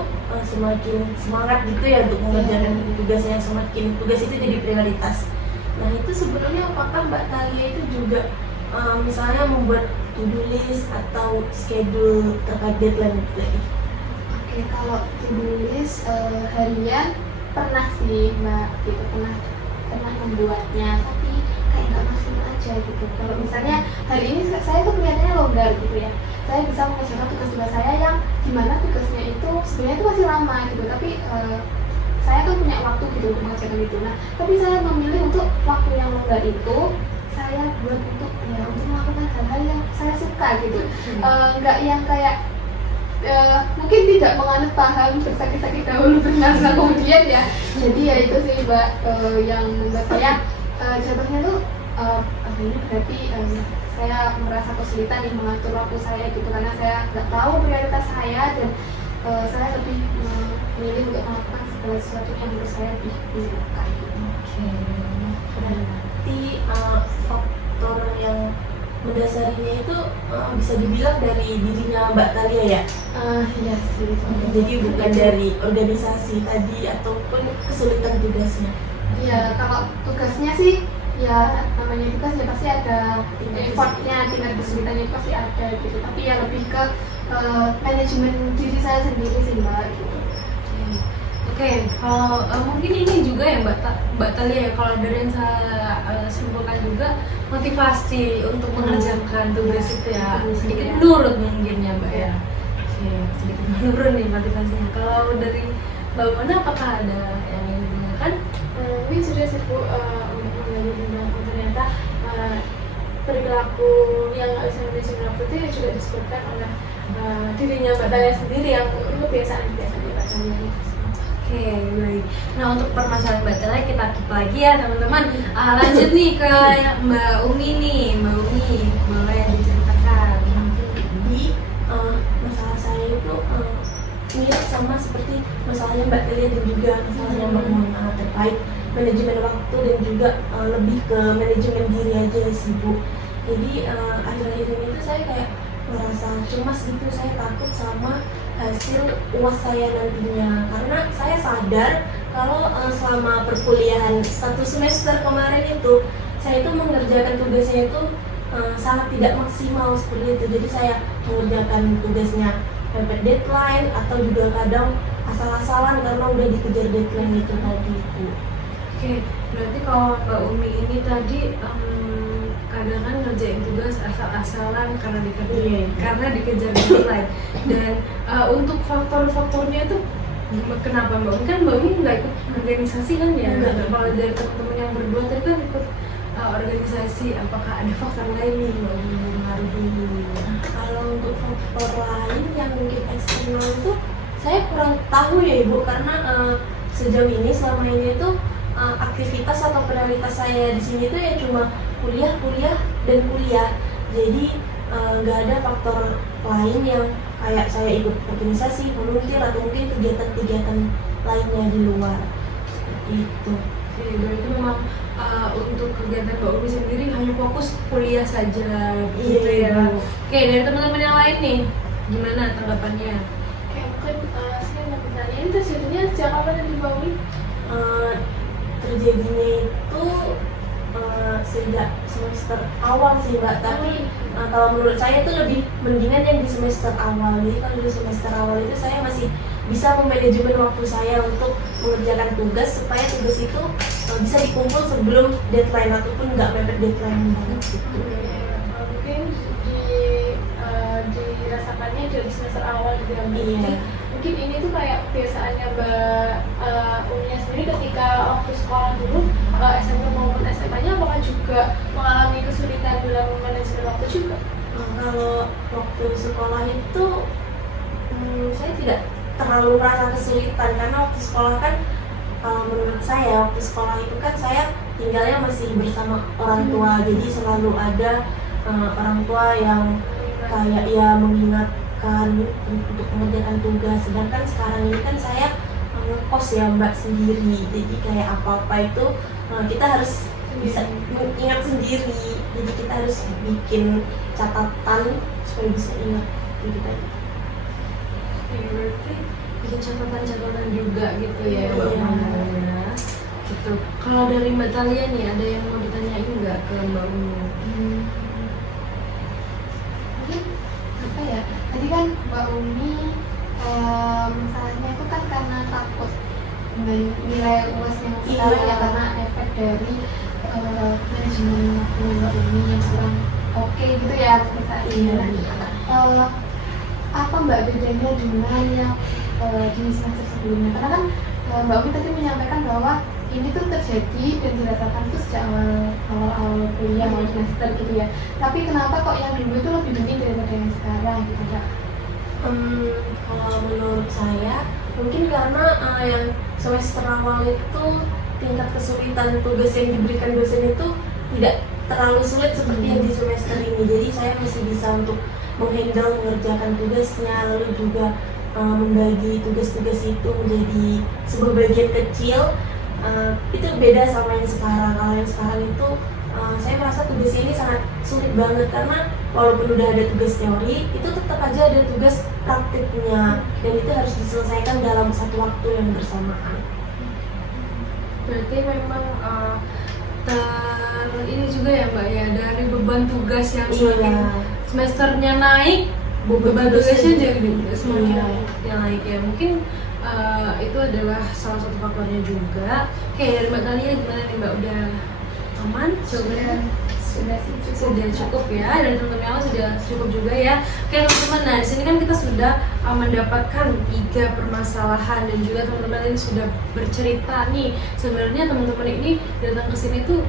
semakin semangat gitu ya untuk mengerjakan tugasnya, semakin tugas itu jadi prioritas. Nah itu sebenarnya apakah Mbak Thalia itu juga misalnya membuat to-do list atau schedule terkait deadline itu lagi? Oke, kalau to-do list harian pernah sih Mbak, gitu, pernah membuatnya, tapi kayak nggak maksimal aja gitu. Kalau misalnya hari ini saya tuh kelihatannya longgar gitu ya, saya bisa mengerjakan tugas-tugas saya yang dimana tugasnya itu sebenarnya itu masih lama gitu, tapi saya tuh punya waktu gitu untuk mengerjakan itu. Nah, tapi saya memilih untuk waktu yang longgar itu saya buat untuk melakukan hal-hal yang saya suka gitu. Nggak yang kayak mungkin tidak menganut paham bersakit-sakit dahulu benar-benar kemudian ya. Jadi ya itu sih Mbak, yang membuat saya jatuhnya tuh ini berarti saya merasa kesulitan nih mengatur waktu saya gitu, karena saya nggak tahu prioritas saya dan saya lebih memilih untuk melakukan segala sesuatu yang menurut saya lebih dilakukan. Berarti faktor yang mendasarinya itu bisa dibilang dari dirinya Mbak Thalia ya? Iya sih. Jadi bukan dari organisasi tadi ataupun kesulitan tugasnya? Iya, kalau tugasnya sih ya namanya tugas ya pasti ada effortnya, tingkat kesulitannya pasti ada gitu. Tapi ya lebih ke manajemen diri saya sendiri sih Mbak gitu. Oke, kalau mungkin ini juga ya Mbak Thalia ya, kalau dari yang saya simpulkan juga motivasi untuk mengerjakan tugas itu ya sedikit menurun mungkin ya Mbak ya. Oke, sedikit menurun nih motivasinya. Kalau dari Mbak Mona apakah ada yang ingin ditanyakan? Mungkin sudah sih Bu, untuk mengenai ternyata perilaku yang nggak bisa manajemen waktu itu juga disebutkan oleh dirinya Mbak Thalia sendiri yang kebiasaan dibacanya. Oke, baik. Nah untuk permasalahan Mbak Thalia kita keep lagi ya teman-teman. Lanjut nih ke Mbak Umi nih, Mbak Umi boleh diceritakan. Jadi masalah saya itu mirip sama seperti masalahnya Mbak Thalia dan juga masalahnya Mbak Mona terkait manajemen waktu dan juga lebih ke manajemen diri aja sih Bu. Jadi akhir-akhir ini tuh saya kayak merasa cemas gitu, saya takut sama hasil UAS saya nantinya, karena saya sadar kalau selama perkuliahan 1 semester kemarin itu saya itu mengerjakan tugasnya itu sangat tidak maksimal seperti itu. Jadi saya mengerjakan tugasnya mepet deadline atau juga kadang asal-asalan karena udah dikejar deadline itu tadi itu. Oke, berarti kalau Mbak Umi ini tadi kadang kan ngerjain tugas asal-asalan karena dikejar deadline. Dan untuk faktor-faktornya itu kenapa Mbak Umi? Kan Mbak Umi nggak ikut organisasi kan ya? Kalau dari teman-teman yang berdua tadi kan ikut organisasi, apakah ada faktor lain nih Mbak Umi yang mempengaruhi? Kalau untuk faktor lain yang mungkin eksternal itu saya kurang tahu ya Ibu, karena sejauh ini selama ini itu aktivitas atau prioritas saya di sini tuh ya cuma kuliah dan kuliah. Jadi nggak ada faktor lain yang kayak saya ikut organisasi, volunteer atau mungkin kegiatan-kegiatan lainnya di luar seperti itu. Oke, berarti memang untuk kegiatan Mbak Umi sendiri hanya fokus kuliah saja gitu Iya. ya. Oke, dari teman-teman yang lain nih, gimana tanggapannya? Kayak mungkin saya mau bertanya, ini terjadinya sejak kapan tadi Mbak Umi? Terjadinya itu sejak semester awal sih Mbak, tapi kalau menurut saya itu lebih mendingan yang di semester awal. Jadi kalau di semester awal itu saya masih bisa memanajemen waktu saya untuk mengerjakan tugas supaya tugas itu bisa dikumpul sebelum deadline ataupun nggak mepet deadline banget gitu. Mungkin dirasakannya dari semester awal gitu ya Mbak. Iya. Mungkin ini tuh kayak kebiasaannya Mbak Uminya sendiri ketika waktu sekolah dulu, SMP maupun SMA-nya, apakah juga mengalami kesulitan dalam manajemen waktu juga? Kalau waktu sekolah itu saya tidak terlalu merasa kesulitan karena waktu sekolah kan menurut saya waktu sekolah itu kan saya tinggalnya masih bersama orang tua, jadi selalu ada orang tua yang kayak ya mengingatkan untuk mengerjakan tugas. Sedangkan sekarang ini kan saya ngekos ya Mbak sendiri, jadi kayak apa-apa itu kita harus bisa ingat sendiri, jadi kita harus bikin catatan supaya bisa ingat gitu kan. Ya, berarti bikin catatan-catatan juga gitu ya Iya. Mbak Umi ya. Gitu. Kalau dari Mbak Talia nih, ada yang mau ditanyain nggak ke Mbak Umi? Mungkin apa ya? Tadi kan Mbak Umi masalahnya itu kan karena takut nilai UAS yang sekarang Iya. ya, karena efek dari manajemen waktu Mbak Umi yang kurang oke gitu ya saat ini. Nah, apa Mbak bedanya dengan yang di semester sebelumnya? Karena kan Mbak Umi tadi menyampaikan bahwa ini tuh terjadi dan dirasakan tuh sejak awal kuliah, awal semester gitu ya. Tapi kenapa kok yang dulu itu lebih dingin daripada yang sekarang gitu Kak? Kalau menurut saya mungkin karena yang semester awal itu tingkat kesulitan tugas yang diberikan dosen itu tidak terlalu sulit seperti yang di semester ini. Jadi saya masih bisa untuk menghandle mengerjakan tugasnya, lalu juga membagi tugas-tugas itu menjadi sebuah bagian kecil. Itu beda sama yang sekarang. Kalau yang sekarang itu saya merasa tugasnya ini sangat sulit banget karena walaupun udah ada tugas teori, itu tetap aja ada tugas praktiknya dan itu harus diselesaikan dalam satu waktu yang bersamaan. Berarti memang ini juga ya Mbak ya, dari beban tugas yang semakin semesternya naik, beban tugasnya jadi semakin naik ya. Mungkin itu adalah salah satu faktornya juga. Oke, dari Mbak Talia gimana nih Mbak, udah aman? Sudah cukup ya, dan teman-teman yang lain sudah cukup juga ya. Oke teman-teman, nah di sini kan kita sudah mendapatkan 3 permasalahan dan juga teman-teman ini sudah bercerita nih. Sebenarnya teman-teman ini datang ke sini tuh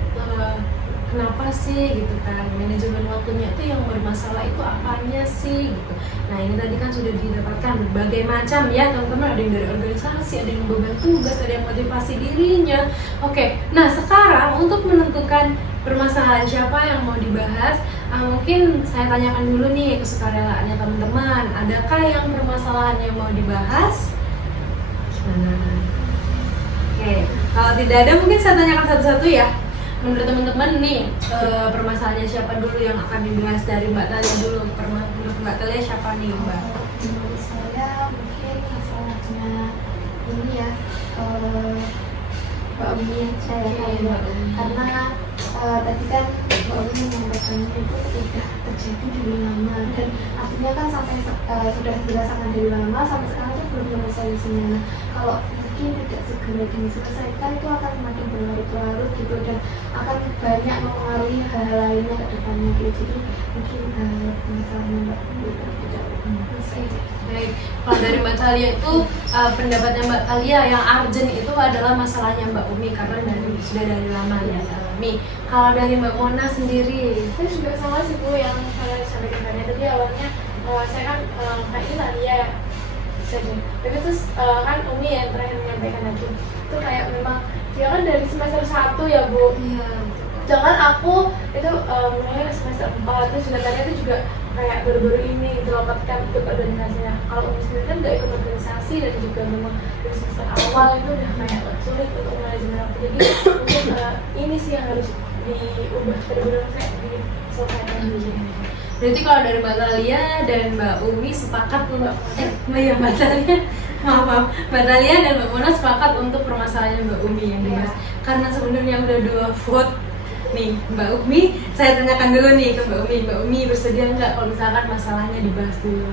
kenapa sih gitu kan, manajemen waktunya itu yang bermasalah itu apanya sih gitu. Nah ini tadi kan sudah didapatkan berbagai macam ya teman-teman, ada yang dari organisasi, ada yang beban tugas, ada yang motivasi dirinya. Oke, nah sekarang untuk menentukan permasalahan siapa yang mau dibahas, mungkin saya tanyakan dulu nih kesukarelaannya teman-teman, adakah yang permasalahan yang mau dibahas? Gimana? Oke, kalau tidak ada mungkin saya tanyakan satu-satu ya. Menurut teman-teman nih, permasalahannya siapa dulu yang akan dibahas? Dari Mbak Talia dulu. Menurut Mbak Talia siapa nih Mbak? Menurut saya mungkin masalahnya ini ya Mbak Umi aja ya Mbak Umi. karena tadi kan Mbak Umi menyampaikannya itu sudah terjadi dari lama dan artinya kan sampai sudah dirasakan dari lama sampai sekarang itu belum ada solusinya. Nah, kalau mungkin tidak segera diselesaikan itu akan semakin berlarut-larut gitu dan akan banyak mempengaruhi hal lainnya ke depannya gitu. Jadi mungkin masalahnya Mbak Umi tidak Baik, kalau dari Mbak Talia itu pendapatnya Mbak Talia yang urgent itu adalah masalahnya Mbak Umi karena sudah dari lama ya alami. Kalau dari Mbak Mona sendiri, saya juga sama sih Bu yang saya sampaikan tadi. Tadi awalnya saya kan kayak ini Talia saja, tapi terus kan Umi yang terakhir menyampaikan tadi itu kayak memang dia kan dari semester 1 ya Bu. iya, Jangan aku itu mulai semester 4 terus juga tadi itu juga kayak baru-baru ini gitu lompat ikut organisasinya. Kalau Umi sendiri kan nggak ikut organisasi dan juga memang dari semester awal itu udah kayak sulit untuk manajemen waktu. Jadi mungkin ini sih yang harus diubah terlebih dahulu, kayak diselesaikan dulu. Berarti kalau dari Mbak Thalia dan Mbak Umi sepakat Mbak Thalia maaf Mbak Thalia dan Mbak Mona sepakat untuk permasalahannya Mbak Umi yang dibahas. Karena sebenarnya udah 2 vote nih Mbak Umi, saya tanyakan dulu nih ke Mbak Umi bersedia nggak kalau misalkan masalahnya dibahas dulu?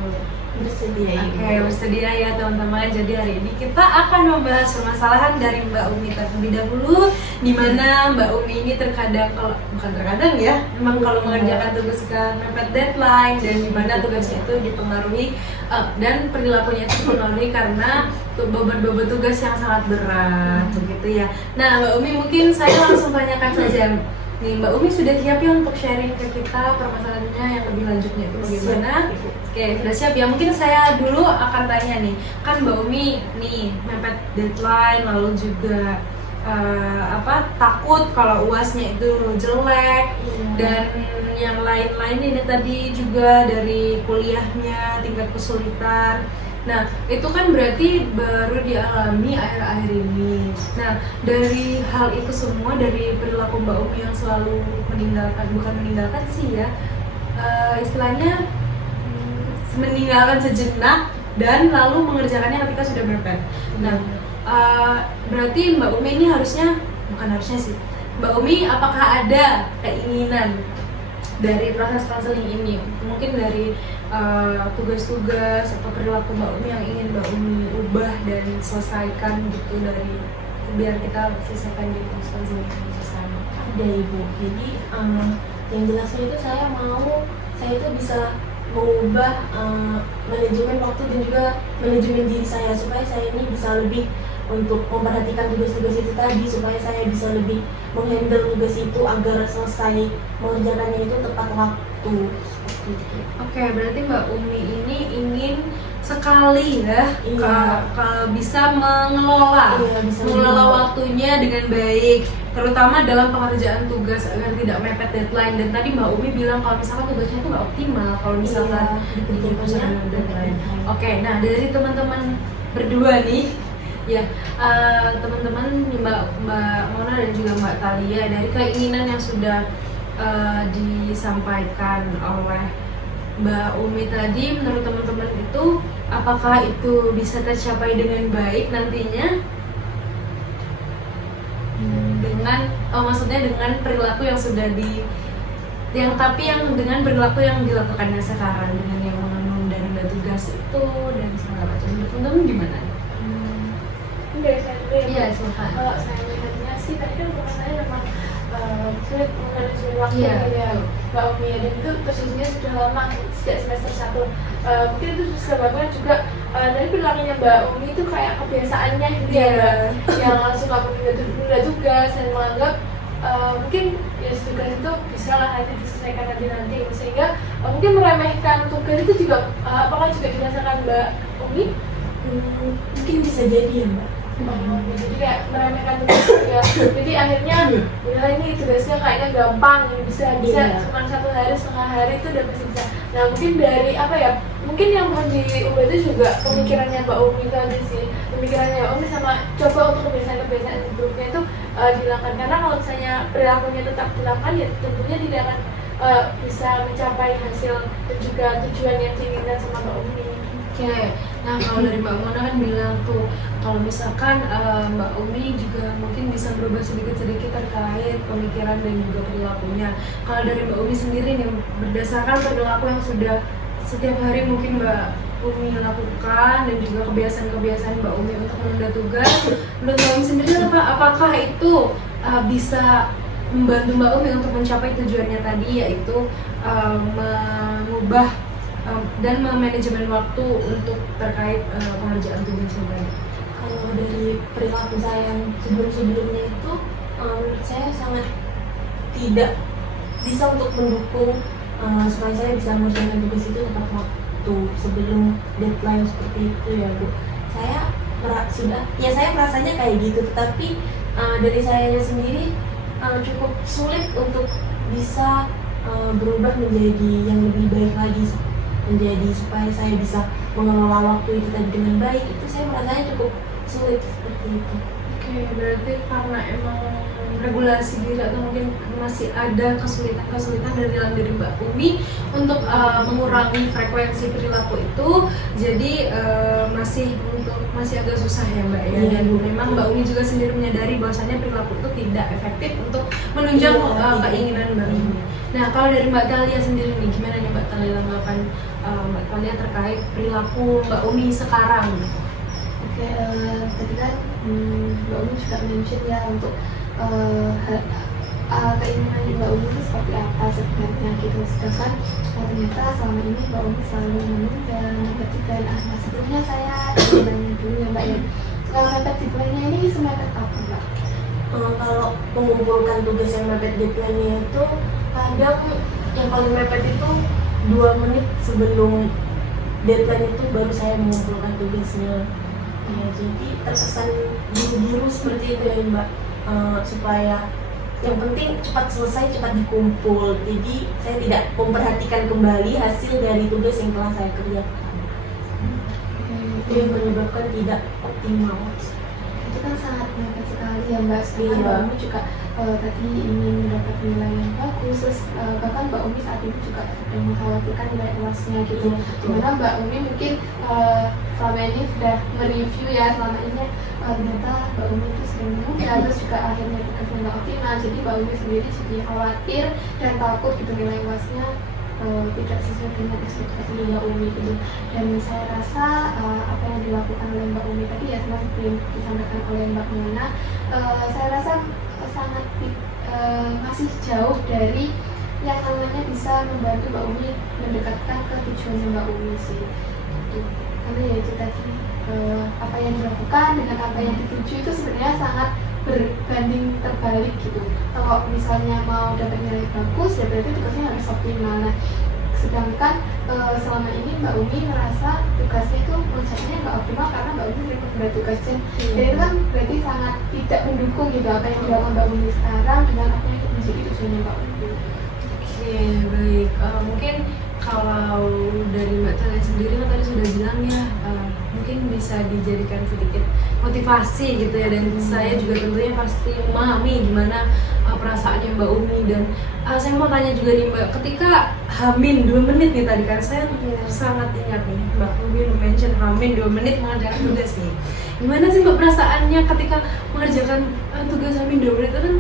Bersedia. Oke, bersedia ya teman-teman. Jadi hari ini kita akan membahas permasalahan dari Mbak Umi terlebih dahulu, di mana Mbak Umi ini terkadang bukan terkadang ya, memang kalau mengerjakan tugas suka mepet deadline, dan di mana tugasnya itu dipengaruhi dan perilakunya itu dipengaruhi karena beban tugas yang sangat berat begitu ya. Nah Mbak Umi, mungkin saya langsung tanyakan saja nih, Mbak Umi sudah siap ya untuk sharing ke kita permasalahannya yang lebih lanjutnya itu bagaimana? Oke, sudah siap ya. Mungkin saya dulu akan tanya nih, kan Mbak Umi nih mepet deadline, lalu juga takut kalau UASnya itu jelek, dan yang lain-lain ini tadi juga dari kuliahnya tingkat kesulitan. Nah, itu kan berarti baru dialami akhir-akhir ini. Nah, dari hal itu semua, dari perilaku Mbak Umi yang selalu bukan meninggalkan sih ya, istilahnya meninggalkan sejenak dan lalu mengerjakannya ketika sudah mepet. Nah, berarti Mbak Umi ini bukan harusnya sih, Mbak Umi apakah ada keinginan dari proses konseling ini, mungkin dari tugas-tugas atau perilaku Mbak Umi yang ingin Mbak Umi ubah dan selesaikan gitu, dari biar kita selesaikan di proses konseling bersama? Ada Ibu, jadi yang jelasnya itu saya itu bisa mengubah manajemen waktu dan juga manajemen diri saya, supaya saya ini bisa lebih untuk memperhatikan tugas-tugas itu tadi, supaya saya bisa lebih menghandle tugas itu agar selesai mengerjakannya itu tepat waktu. Seperti itu. Oke, berarti Mbak Umi ini ingin sekali ya, kalau bisa mengelola waktunya dengan baik, terutama dalam pengerjaan tugas agar tidak mepet deadline. Dan tadi Mbak Umi bilang kalau misalkan tugasnya itu nggak optimal kalau misalkan dikerjakan deadline. Oke, nah dari teman-teman berdua nih ya, teman-teman Mbak Mona dan juga Mbak Thalia, dari keinginan yang sudah disampaikan oleh Mbak Umi tadi, menurut teman-teman itu apakah itu bisa tercapai dengan baik nantinya? Maksudnya dengan perilaku yang sudah dengan perilaku yang dilakukannya sekarang, dengan yang menunda tugas itu dan segala macam. Menurut teman-teman gimana? Dari saya dulu ya. Iya, silakan. Kalau saya melihatnya sih, tadi kan saya memang sulit manajemen waktu gitu ya Mbak Umi, dan itu posisinya sudah lama, sejak semester 1. Mungkin itu sebabnya juga dari perilakunya Mbak Umi itu kayak kebiasaannya gitu ya Mbak, yang langsung nggak menunda tugas dan menganggap mungkin ya tugas itu bisa lah nanti diselesaikan nanti, sehingga mungkin meremehkan tugas itu juga. Apakah juga dirasakan Mbak Umi? Mungkin bisa jadi ya Mbak. Jadi kayak meremehkan tugas juga. Jadi akhirnya udah ini tugasnya kayaknya gampang, bisa cuma 1 hari, setengah hari itu udah pasti bisa. Nah mungkin dari mungkin yang perlu diubah itu juga pemikirannya Mbak Umi itu aja sih, pemikirannya Mbak Umi, sama coba untuk kebiasaan-kebiasaan buruknya itu dilakukan. Karena kalau misalnya perilakunya tetap dilakukan, ya tentunya tidak akan bisa mencapai hasil dan juga tujuan yang diinginkan sama Mbak Umi. Oke, nah kalau dari Mbak Mona kan bilang tuh kalau misalkan Mbak Umi juga mungkin bisa berubah sedikit-sedikit terkait pemikiran dan juga perilakunya. Kalau dari Mbak Umi sendiri nih, berdasarkan perilaku yang sudah setiap hari mungkin Mbak Umi lakukan dan juga kebiasaan-kebiasaan Mbak Umi untuk menunda tugas, menurut Mbak Umi sendiri apakah itu bisa membantu Mbak Umi untuk mencapai tujuannya tadi, yaitu mengubah dan memanajemen waktu untuk terkait pengerjaan tugasnya tadi? Kalau dari perilaku saya yang sebelum-sebelumnya itu, saya sangat tidak bisa untuk mendukung supaya saya bisa mengerjakan tugas itu tepat waktu sebelum deadline seperti itu ya Bu. Saya merasanya kayak gitu, tetapi dari saya sendiri cukup sulit untuk bisa berubah menjadi yang lebih baik lagi, supaya saya bisa mengelola waktu itu tadi dengan baik. Itu saya merasanya cukup sulit seperti itu. Oke, berarti karena emang regulasi diri atau mungkin masih ada kesulitan dari Mbak Umi untuk mengurangi frekuensi perilaku itu, jadi masih agak susah ya Mbak ya. Dan memang Mbak Umi juga sendiri menyadari bahwasannya perilaku itu tidak efektif untuk menunjang keinginan Mbak Umi. Nah, kalau dari Mbak Thalia sendiri nih, gimana nih Mbak Thalia tanggapan Mbak Thalia terkait perilaku Mbak Umi sekarang? Oke, tadi kan Mbak Umi juga mention ya untuk keinginan Mbak Umi itu seperti apa sebenarnya gitu. Sedangkan ternyata selama ini Mbak Umi selalu menunda ketika nah sebelumnya saya nanya dulu ya Mbak ya, kalau mepet deadline-nya ini semepet apa Mbak? Kalau mengumpulkan tugas yang mepet deadline-nya itu kadang yang paling mepet itu 2 menit sebelum deadline itu baru saya mengumpulkan tugasnya. Ya, jadi terkesan biru-biru seperti itu ya Mbak, supaya yang penting cepat selesai, cepat dikumpul. Jadi saya tidak memperhatikan kembali hasil dari tugas yang telah saya kerjakan. Itu yang menyebabkan tidak optimal. Itu kan sangat mepet sekali ya Mbak. Sedangkan Mbak Umi juga tadi ingin mendapat nilai yang bagus, terus bahkan Mbak Umi saat ini juga sedang mengkhawatirkan nilai UASnya gitu. Dimana Mbak Umi mungkin selama ini sudah mereview ya, selama ini ternyata Mbak Umi itu sedang menunda, terus juga akhirnya tugasnya nggak optimal. Jadi Mbak Umi sendiri jadi khawatir dan takut gitu nilai UASnya tidak sesuai dengan ekspektasi Mbak Umi gitu. Dan saya rasa apa yang dilakukan oleh Mbak Umi tadi ya seperti yang disampaikan oleh Mbak Mona, saya rasa sangat masih jauh dari yang namanya bisa membantu Mbak Umi mendekatkan ke tujuannya Mbak Umi sih gitu. Karena ya itu tadi apa yang dilakukan dengan apa yang dituju itu sebenarnya sangat berbanding terbalik gitu. Kalau misalnya mau dapat nilai bagus ya berarti tugasnya harus optimal. Nah, sedangkan selama ini Mbak Umi merasa tugasnya itu konsepnya nggak optimal karena Mbak Umi terima berat tugasnya. Dan itu kan berarti sangat tidak mendukung gitu apa yang dilakukan Mbak Umi sekarang dengan apa yang menjadi tujuannya Mbak Umi. Oke, baik. Mungkin kalau dari Mbak Thalia sendiri kan tadi sudah bilang ya, mungkin bisa dijadikan sedikit motivasi gitu ya, dan saya juga tentunya pasti memahami gimana perasaannya Mbak Umi. Dan saya mau tanya juga nih Mbak, ketika Hamin 2 menit nih tadi kan saya sangat ingat nih Mbak Umi mention Hamin 2 menit mengerjakan tugas nih. Gimana sih Mbak perasaannya ketika mengerjakan tugas Hamin 2 menit itu kan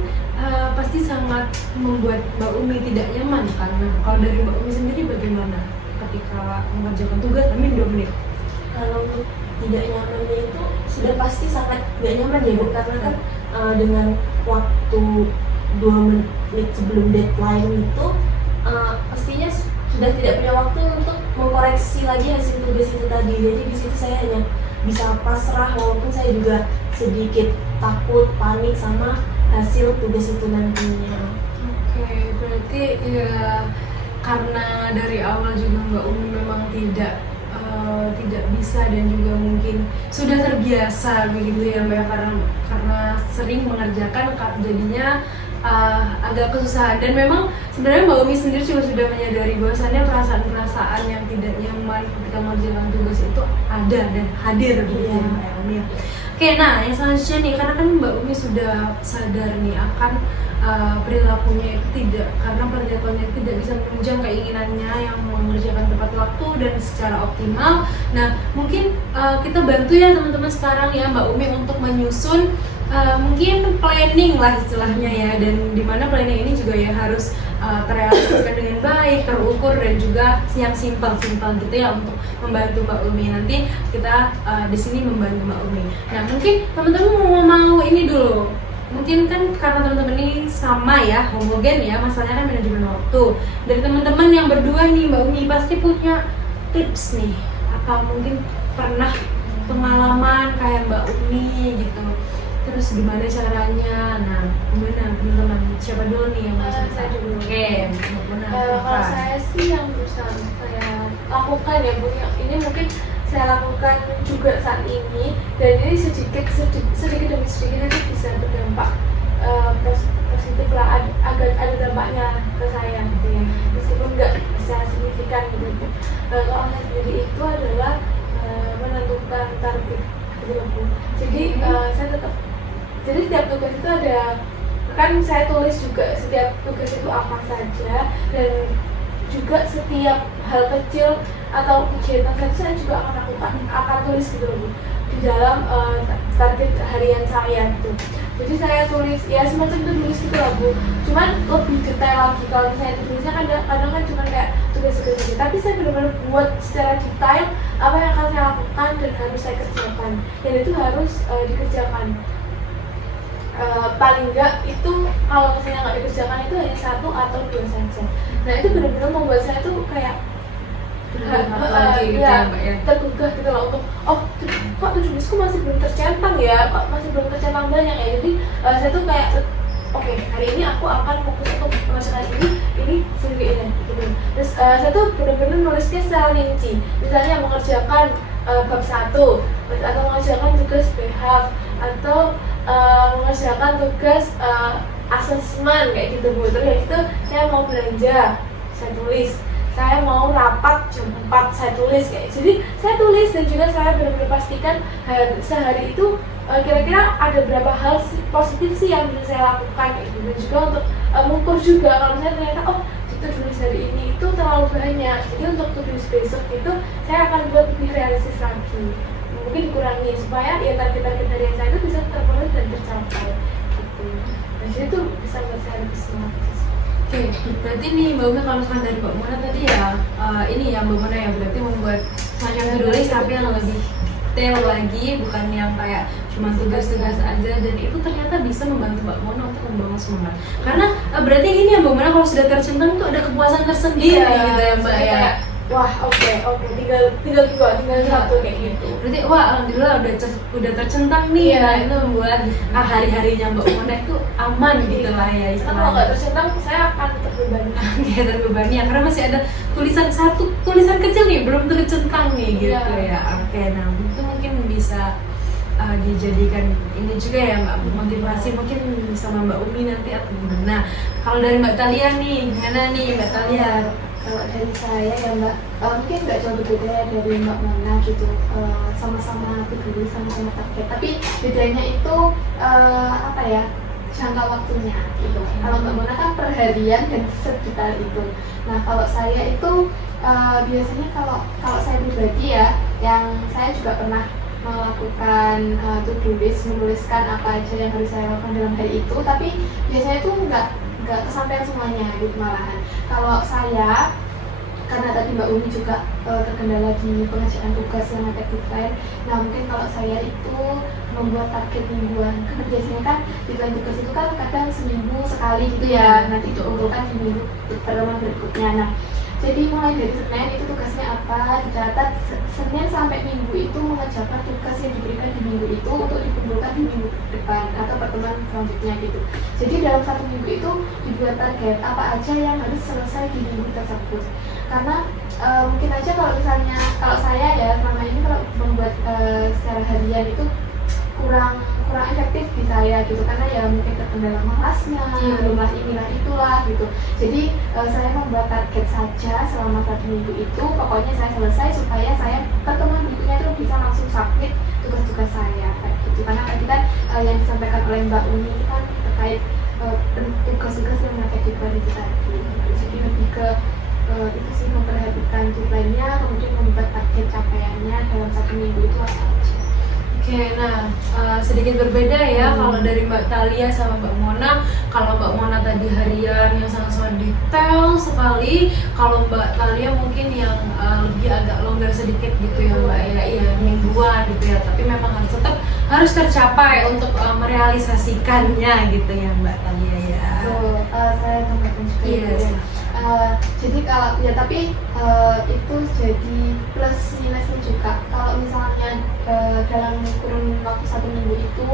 pasti sangat membuat Mbak Umi tidak nyaman kan? Nah, kalau dari Mbak Umi sendiri bagaimana ketika mengerjakan tugas Hamin 2 menit? Kalau tidak nyamannya itu sudah pasti sangat tidak nyaman ya Bu, karena kan dengan waktu 2 menit sebelum deadline itu pastinya sudah tidak punya waktu untuk mengkoreksi lagi hasil tugas itu tadi. Jadi di situ saya hanya bisa pasrah, walaupun saya juga sedikit takut, panik sama hasil tugas itu nantinya. Oke, berarti ya karena dari awal juga Mbak Umi memang tidak bisa dan juga mungkin sudah terbiasa begitu ya Mbak, karena sering mengerjakan jadinya agak kesusahan. Dan memang sebenarnya Mbak Umi sendiri juga sudah menyadari bahwasannya perasaan-perasaan yang tidak nyaman ketika mengerjakan tugas itu ada dan hadir gitu ya Mbak Umi. Oke, nah yang selanjutnya nih, karena kan Mbak Umi sudah sadar nih akan perilakunya itu tidak, karena perilakunya tidak bisa menunjang keinginannya yang mengerjakan tepat waktu dan secara optimal. Nah, mungkin kita bantu ya teman-teman sekarang ya Mbak Umi untuk menyusun mungkin planning lah istilahnya ya, dan dimana planning ini juga ya harus terrealisasikan dengan baik, terukur, dan juga yang simpel-simpel gitu ya untuk membantu Mbak Umi. Nanti kita di sini membantu Mbak Umi. Nah, mungkin teman-teman mau ini dulu. Mungkin kan karena teman-teman ini sama ya, homogen ya, masalahnya kan manajemen waktu. Dari teman-teman yang berdua nih Mbak Umi pasti punya tips nih. Apa mungkin pernah pengalaman kayak Mbak Umi gitu. Terus gimana caranya? Nah, gimana teman-teman? Siapa dulu nih yang mau cerita? Oke, Kalau saya sih yang bisa saya lakukan ya Bu, ini mungkin saya lakukan juga saat ini, dan ini sedikit demi sedikit nanti bisa berdampak positif lah, ada dampaknya ke saya gitu ya, meskipun nggak secara signifikan gitu. Kalau saya sendiri itu adalah menentukan target gitu. Jadi saya tetap itu ada, kan saya tulis juga setiap tugas itu apa saja, dan juga setiap hal kecil atau kegiatan saya juga akan tulis gitu loh Bu, di dalam target harian saya gitu. Jadi saya tulis ya semacam itu tulis gitu lah Bu, cuman lebih detail lagi. Kalau misalnya tulisnya kadang kan cuma kayak tugas-tugas aja, tapi saya benar-benar buat secara detail apa yang akan saya lakukan dan harus saya kerjakan, dan itu harus dikerjakan. Paling enggak itu kalau misalnya nggak dikerjakan itu hanya 1 atau 2 saja. Nah itu benar-benar membuat saya tuh kayak lagi gitu ya Mbak ya. tergugah gitu loh untuk kok tulisku masih belum tercentang ya, kok masih belum tercentang banyak ya. Jadi saya tuh kayak oke, hari ini aku akan fokus untuk mengerjakan ini sendiri ini gitu. Terus saya tuh benar-benar nulisnya secara rinci, misalnya mengerjakan bab 1 atau mengerjakan tugas behave atau mengerjakan tugas asesmen kayak gitu Bu. Terus itu saya mau belanja, saya tulis. Saya mau rapat jam 4, saya tulis kayak. Jadi saya tulis, dan juga saya benar-benar pastikan sehari itu kira-kira ada berapa hal positif sih yang bisa saya lakukan kayak gitu. Dan juga untuk mengukur juga kalau misalnya ternyata itu tulis hari ini itu terlalu banyak, jadi untuk tulis besok itu saya akan buat lebih realistis lagi, mungkin dikurangi supaya ya target-target harian saya itu bisa terpenuhi dan tercapai gitu. Nah jadi itu bisa buat saya lebih semangat. Oke, berarti nih Mbak Umi kalau misalkan dari Mbak Mona tadi ya ini ya Mbak Mona ya berarti membuat semacam to-do list tapi yang lebih detail lagi, bukan yang kayak cuma tugas-tugas aja, dan itu ternyata bisa membantu Mbak Mona untuk membangun semangat. Karena berarti gini ya Mbak Mona, kalau sudah tercentang itu ada kepuasan tersendiri gitu ya Mbak ya. Wah oke, tinggal 2, tinggal 1 kayak gitu. Berarti wah alhamdulillah udah tercentang nih. Nah itu membuat hari-harinya Mbak Mona itu aman gitu lah ya istilahnya. Kalau nggak tercentang saya akan terbebani. Ya terbebani ya, karena masih ada tulisan kecil nih belum tercentang nih gitu ya. Oke, nah itu mungkin bisa dijadikan ini juga ya Mbak, motivasi mungkin sama Mbak Umi nanti atau gimana. Kalau dari Mbak Talia nih, gimana nih Mbak Talia? Kalau dari saya ya Mbak, mungkin nggak jauh berbeda ya dari Mbak Mona gitu, sama-sama to-do list, sama-sama target, tapi bedanya itu apa ya, jangka waktunya gitu. Kalau Mbak Mona kan perharian dan sekitar itu. Nah kalau saya itu biasanya kalau saya pribadi ya, yang saya juga pernah melakukan to-do list, menuliskan apa aja yang harus saya lakukan dalam hari itu, tapi biasanya itu nggak kesampaian semuanya gitu malahan. Kalau saya, karena tadi Mbak Umi juga terkendala di pengerjaan tugas yang ada deadline, nah mungkin kalau saya itu membuat target mingguan, karena biasanya kan deadline tugas itu kan kadang seminggu sekali gitu ya, nanti dikumpulkan di minggu pertemuan berikutnya. Nah jadi mulai dari Senin itu tugasnya apa, dicatat Senin sampai Minggu itu mengerjakan tugas yang diberikan di minggu itu untuk dikumpulkan di minggu depan atau pertemuan selanjutnya gitu. Jadi dalam 1 minggu itu dibuat target apa aja yang harus selesai di minggu tersebut. Karena mungkin aja kalau misalnya, kalau saya ya selama ini kalau membuat secara harian itu kurang efektif di saya gitu, karena ya mungkin terkendala malasnya, belumlah inilah itulah gitu. Jadi saya membuat target saja selama 1 minggu itu, pokoknya saya selesai supaya saya pertemuan berikutnya itu bisa langsung submit tugas-tugas saya kayak gitu. Karena tadi kan yang disampaikan oleh Mbak Uni kan terkait tugas-tugas yang mepet di itu tadi. Jadi lebih ke itu sih, memperhatikan deadline-nya, kemudian membuat target capaiannya dalam 1 minggu itu apa aja. Oke, nah sedikit berbeda ya kalau dari Mbak Talia sama Mbak Mona. Kalau Mbak Mona tadi harian yang sangat-sangat detail sekali, kalau Mbak Talia mungkin yang lebih agak longgar sedikit gitu ya Mbak ya, iya mingguan gitu ya. Tapi memang harus tercapai untuk merealisasikannya gitu ya Mbak Talia ya. Saya tambahkan juga Yes. Jadi kalau ya, tapi itu jadi plus minusnya juga. Kalau misalnya dalam kurun waktu 1 minggu itu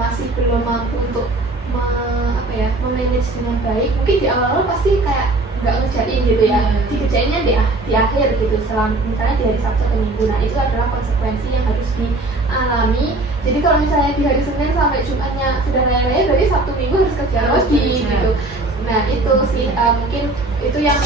masih belum mampu untuk memanage dengan baik, mungkin di awal pasti kayak nggak ngerjain gitu ya, dikerjainnya di akhir gitu, misalnya di hari Sabtu atau Minggu. Nah itu adalah konsekuensi yang harus dialami. Jadi kalau misalnya di hari Senin sampai Jumatnya sudah leleh, berarti Sabtu Minggu harus kerja lagi gitu. Nah itu sih mungkin itu yang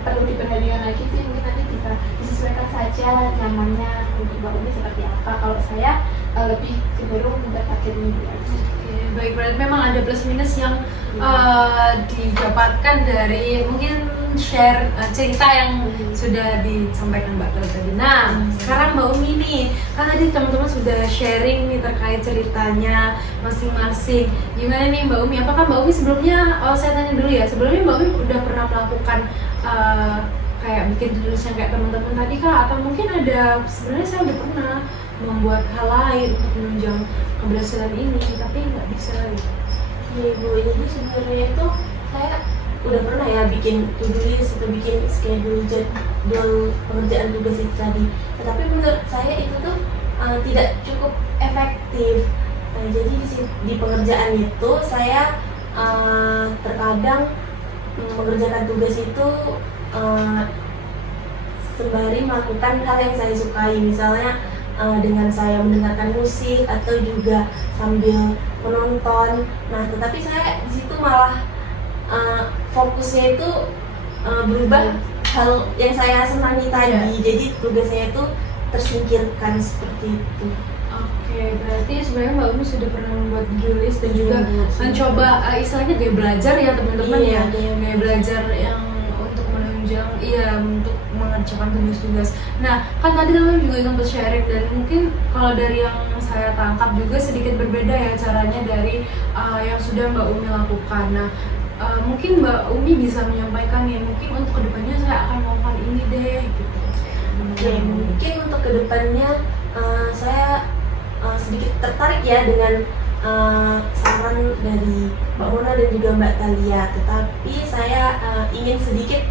perlu diperhatikan lagi sih, mungkin nanti bisa disesuaikan saja nyamannya untuk Mbak Umi seperti apa. Kalau saya lebih cenderung membuat target minggu aja. Oke, baik, berarti memang ada plus minus yang didapatkan dari mungkin share cerita yang sudah disampaikan Mbak Tel tadi. Nah, sekarang Mbak Umi nih, kan tadi teman-teman sudah sharing nih terkait ceritanya masing-masing. Gimana nih Mbak Umi? Apakah Mbak Umi sebelumnya, saya tanya dulu ya, sebelumnya Mbak Umi udah pernah melakukan kayak bikin tulisan kayak teman-teman tadi kah? Atau mungkin ada, sebenarnya saya udah pernah membuat hal lain untuk menunjang keberhasilan ini, tapi nggak bisa gitu. Iya Bu, jadi sebenarnya itu saya udah pernah ya bikin to-do list atau bikin schedule jadwal pengerjaan tugas itu tadi. Tetapi menurut saya itu tuh tidak cukup efektif. Nah, jadi di pengerjaan itu saya terkadang mengerjakan tugas itu sembari melakukan hal yang saya sukai, misalnya dengan saya mendengarkan musik atau juga sambil menonton. Nah, tetapi saya di situ malah fokusnya itu berubah hal yang saya senangi tadi. Jadi tugas saya itu tersingkirkan seperti itu. Oke, berarti sebenarnya Mbak Umi sudah pernah membuat to-do list dan juga mencoba istilahnya gaya belajar ya teman-teman ya, gaya belajar yang untuk menunjang, untuk mengerjakan tugas-tugas. Nah, kan tadi teman-teman juga sempat sharing dan mungkin kalau dari yang saya tangkap juga sedikit berbeda ya caranya dari yang sudah Mbak Umi lakukan. Nah, mungkin Mbak Umi bisa menyampaikan nih, mungkin untuk kedepannya saya akan melakukan ini deh gitu. Oke, mungkin untuk kedepannya saya sedikit tertarik ya dengan saran dari Mbak Mona dan juga Mbak Thalia, tetapi saya ingin sedikit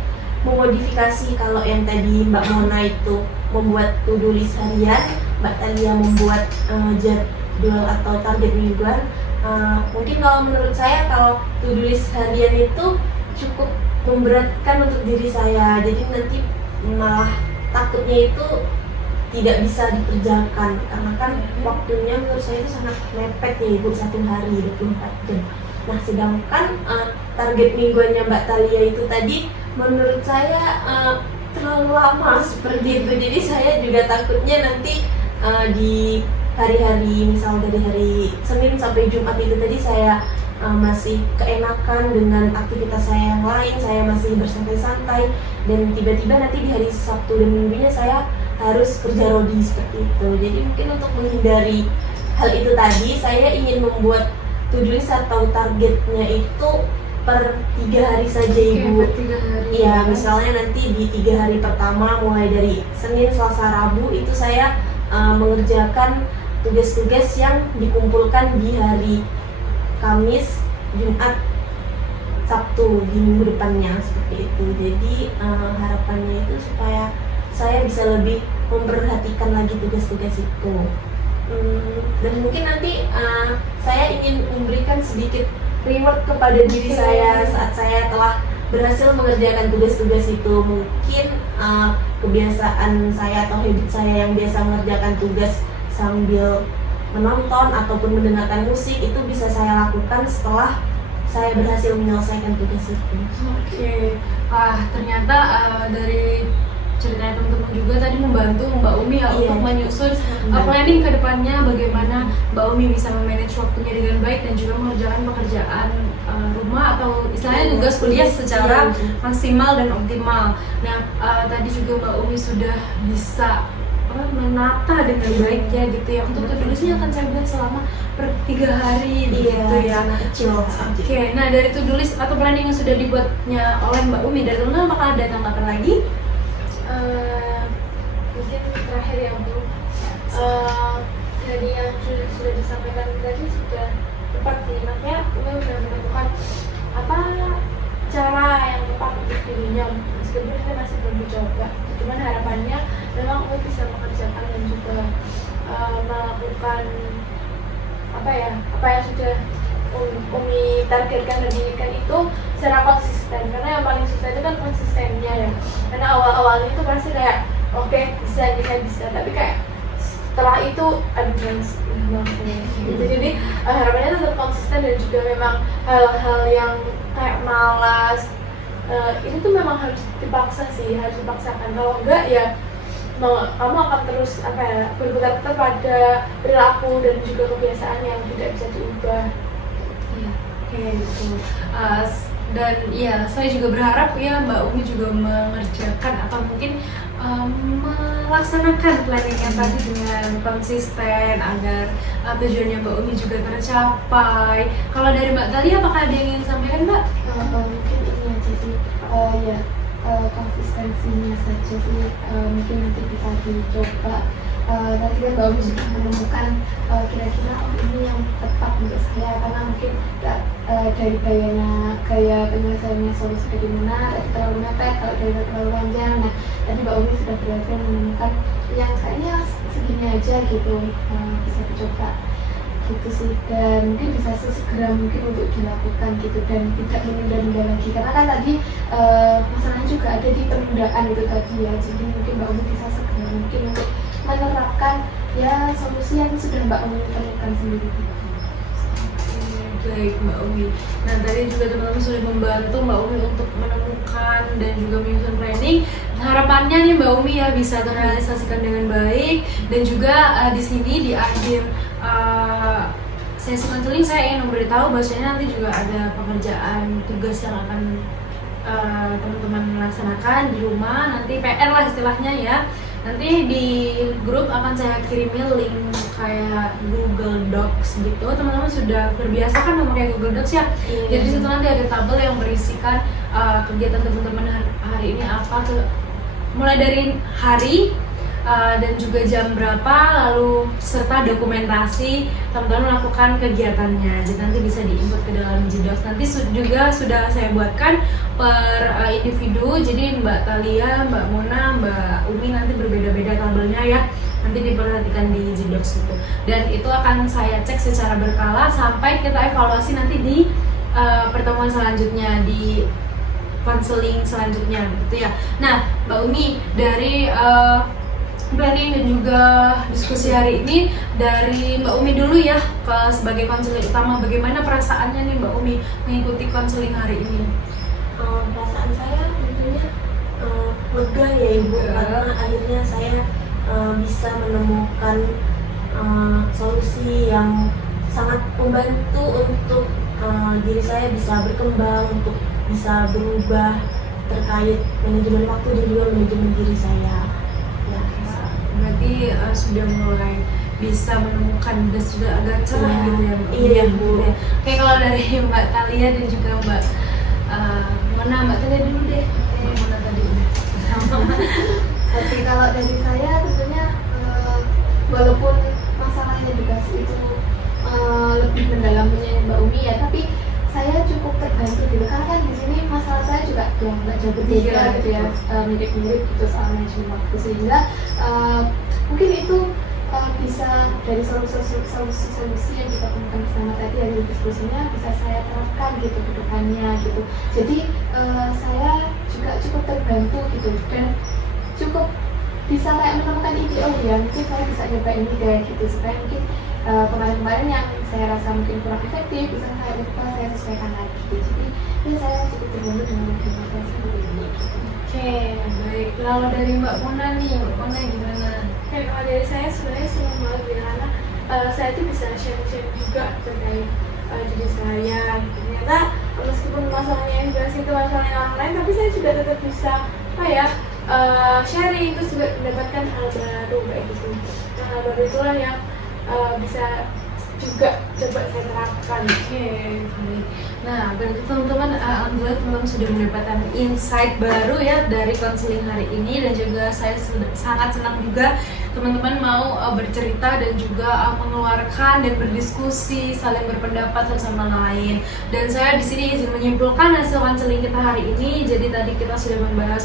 memodifikasi. Kalau yang tadi Mbak Mona itu membuat to-do list harian, Mbak Thalia membuat jadwal atau target mingguan. Mungkin kalau menurut saya, kalau to-do list harian itu cukup memberatkan untuk diri saya, jadi nanti malah takutnya itu tidak bisa dikerjakan karena kan waktunya menurut saya itu sangat mepet nih Bu, 1 hari 24 jam. Nah, sedangkan target mingguannya Mbak Thalia itu tadi menurut saya terlalu lama seperti itu. Jadi saya juga takutnya nanti di hari-hari, misal dari hari Senin sampai Jumat itu tadi saya masih keenakan dengan aktivitas saya yang lain, saya masih bersantai-santai, dan tiba-tiba nanti di hari Sabtu dan Minggunya saya harus kerja rodi seperti itu. Jadi mungkin untuk menghindari hal itu tadi, saya ingin membuat to-do list atau targetnya itu per 3 hari saja Ibu. Per 3 hari. Iya, misalnya nanti di 3 hari pertama mulai dari Senin, Selasa, Rabu itu saya mengerjakan tugas-tugas yang dikumpulkan di hari Kamis, Jumat, Sabtu di minggu depannya seperti itu. Jadi harapannya itu supaya saya bisa lebih memperhatikan lagi tugas-tugas itu. Dan mungkin nanti saya ingin memberikan sedikit reward kepada diri saya saat saya telah berhasil mengerjakan tugas-tugas itu. Mungkin kebiasaan saya atau habit saya yang biasa mengerjakan tugas sambil menonton ataupun mendengarkan musik itu bisa saya lakukan setelah saya berhasil menyelesaikan tugas itu. Oke, ternyata dari ceritanya teman-teman juga tadi membantu Mbak Umi ya untuk menyusun planning ke depannya, bagaimana Mbak Umi bisa memanage waktunya dengan baik dan juga mengerjakan pekerjaan rumah atau istilahnya tugas kuliah secara maksimal dan optimal. Nah, tadi juga Mbak Umi sudah bisa menata dengan baik ya gitu ya. Untuk to-do-listnya akan saya buat selama per 3 hari gitu ya. Oke, nah dari to-do list atau planning yang sudah dibuatnya oleh Mbak Umi, dari teman-teman apakah ada tanggapan lagi? Mungkin terakhir ya Bu, dari yang sudah disampaikan tadi sudah tepat sih, makanya Umi sudah menemukan apa cara yang tepat untuk dirinya, meskipun kita masih belum dicoba. Cuman harapannya memang Umi bisa mengerjakan dan juga melakukan apa yang sudah Umi targetkan dan inginkan itu secara konsisten, karena yang paling susah itu kan konsistennya ya. Karena awal-awalnya itu pasti kayak oke, bisa, tapi kayak setelah itu aduh guys, gitu. Jadi harapannya tetap konsisten dan juga memang hal-hal yang kayak malas Ini tuh memang harus dipaksa sih, harus dipaksakan. Kalau enggak ya kamu akan terus berputar-putar pada perilaku dan juga kebiasaan yang tidak bisa diubah. Iya, kayak gitu. Dan ya saya juga berharap ya Mbak Umi juga mengerjakan atau mungkin melaksanakan planningnya tadi dengan konsisten agar tujuannya Mbak Umi juga tercapai. Kalau dari Mbak Thalia apakah ada yang ingin sampaikan Mbak? Mungkin ini aja sih, ya konsistensinya saja sih, mungkin nanti bisa dicoba. Tadi kan Mbak Umi sudah menemukan kira-kira ini yang tepat untuk saya, karena mungkin dari gaya penyelesaiannya solusi bagaimana, tadi terlalu mepet, kalau dari terlalu panjang. Nah, tadi Mbak Umi sudah berhasil menemukan yang kayaknya segini aja gitu, bisa dicoba gitu sih, dan mungkin bisa sesegera mungkin untuk dilakukan gitu dan tidak menunda-nunda lagi, karena kan tadi masalahnya juga ada di penundaan itu tadi ya. Jadi mungkin Mbak Umi bisa segera mungkin untuk menerapkan ya solusi yang sudah Mbak Umi temukan sendiri. Baik Mbak Umi. Nah tadi juga teman-teman sudah membantu Mbak Umi untuk menemukan dan juga menyusun planning. Harapannya nih Mbak Umi ya bisa terrealisasikan dengan baik, dan juga di sini di akhir sesi konseling saya ingin memberitahu bahwasanya nanti juga ada pekerjaan tugas yang akan teman-teman laksanakan di rumah, nanti PR lah istilahnya ya. Nanti di grup akan saya kirimi link kayak Google Docs gitu. Teman-teman sudah terbiasa kan memakai Google Docs ya. Jadi di situ nanti ada tabel yang berisikan kegiatan teman-teman hari ini apa tuh, mulai dari hari dan juga jam berapa, lalu serta dokumentasi teman-teman melakukan kegiatannya. Jadi nanti bisa diinput ke dalam Gdocs. Nanti juga sudah saya buatkan per individu. Jadi Mbak Thalia, Mbak Mona, Mbak Umi nanti berbeda-beda tabelnya ya. Nanti diperhatikan di Gdocs itu. Dan itu akan saya cek secara berkala sampai kita evaluasi nanti di pertemuan selanjutnya, di konseling selanjutnya gitu ya. Nah, Mbak Umi, dari planning dan juga diskusi hari ini dari Mbak Umi dulu ya, sebagai konseling utama, bagaimana perasaannya nih Mbak Umi mengikuti konseling hari ini? Perasaan saya tentunya lega ya Ibu, karena akhirnya saya bisa menemukan solusi yang sangat membantu untuk diri saya bisa berkembang, untuk bisa berubah terkait manajemen waktu dan juga manajemen diri saya. Berarti sudah mulai bisa menemukan dan sudah agak cerah gitu ya Mbak. Iya Bu. Oke, kalau dari Mbak Thalia dan juga Mbak Mbak Thalia dulu deh. Mona tadi udah. Oke, kalau dari saya tentunya walaupun masalah edukasi itu lebih mendalaminya Mbak Umi ya, tapi saya cukup terbantu gitu, karena kan di sini masalah saya juga ya nggak jauh berbeda gitu ya, mirip-mirip gitu soal manajemen waktu, sehingga mungkin itu bisa dari solusi yang kita temukan bersama tadi dari diskusinya bisa saya terapkan gitu ke depannya gitu. Jadi saya juga cukup terbantu gitu dan cukup bisa kayak menemukan ide, oh ya mungkin saya bisa nyoba ini kayak gitu, supaya mungkin kemarin-kemarin yang saya rasa mungkin kurang efektif bisa saya sesuaikan lagi gitu. Jadi ya saya cukup terbantu dengan implementasi seperti ini gitu. Oke, baik. Lalu dari Mbak Mona nih, Mbak Mona gimana? Kalau dari saya sebenarnya senang banget ya, karena saya tuh bisa sharing juga terkait diri saya. Ternyata meskipun masalahnya yang jelas itu masalahnya orang lain, tapi saya juga tetap bisa sharing, terus juga mendapatkan hal baru kayak gitu. Nah, hal baru itulah yang bisa juga coba saya terapkan. Oke, baik. Nah, berarti teman-teman, alhamdulillah teman-teman sudah mendapatkan insight baru ya dari konseling hari ini, dan juga saya sangat senang juga teman-teman mau bercerita dan juga mengeluarkan dan berdiskusi, saling berpendapat satu sama lain. Dan saya di sini izin menyimpulkan hasil konseling kita hari ini. Jadi tadi kita sudah membahas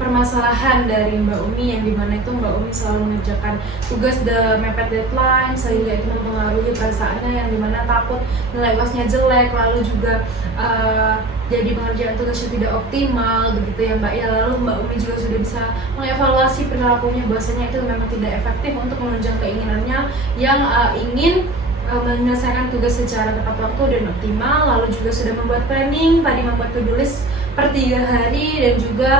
permasalahan dari Mbak Umi, yang dimana itu Mbak Umi selalu mengerjakan tugas mepet deadline, sehingga itu mempengaruhi perasaannya, yang dimana takut nilai UASnya jelek, lalu juga jadi pengerjaan tugasnya tidak optimal begitu ya Mbak ya. Lalu Mbak Umi juga sudah bisa mengevaluasi perilakunya, bahwasanya itu memang tidak efektif untuk menunjang keinginannya yang ingin menyelesaikan tugas secara tepat waktu dan optimal. Lalu juga sudah membuat planning, tadi membuat to-do list per 3 hari dan juga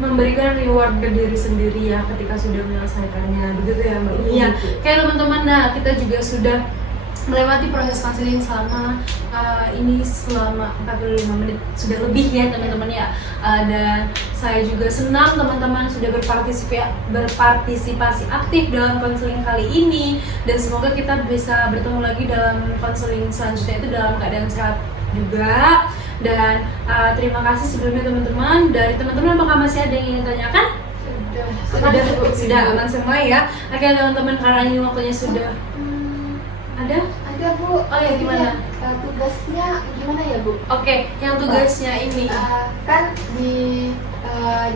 memberikan reward ke diri sendiri ya ketika sudah menyelesaikannya, begitu ya Mbak Umi ya. Kayak teman-teman, nah kita juga sudah melewati proses konseling selama ini selama 45 menit sudah lebih ya teman-teman ya. Dan saya juga senang teman-teman sudah berpartisipasi aktif dalam konseling kali ini, dan semoga kita bisa bertemu lagi dalam konseling selanjutnya itu dalam keadaan sehat juga. Dan terima kasih sebelumnya teman-teman. Dari teman-teman apakah masih ada yang ingin tanyakan? Sudah aman semua ya. Oke teman-teman, karena ini waktunya sudah ada Bu. Oh ya, gimana? Tugasnya gimana ya Bu? Oke, yang tugasnya ini kan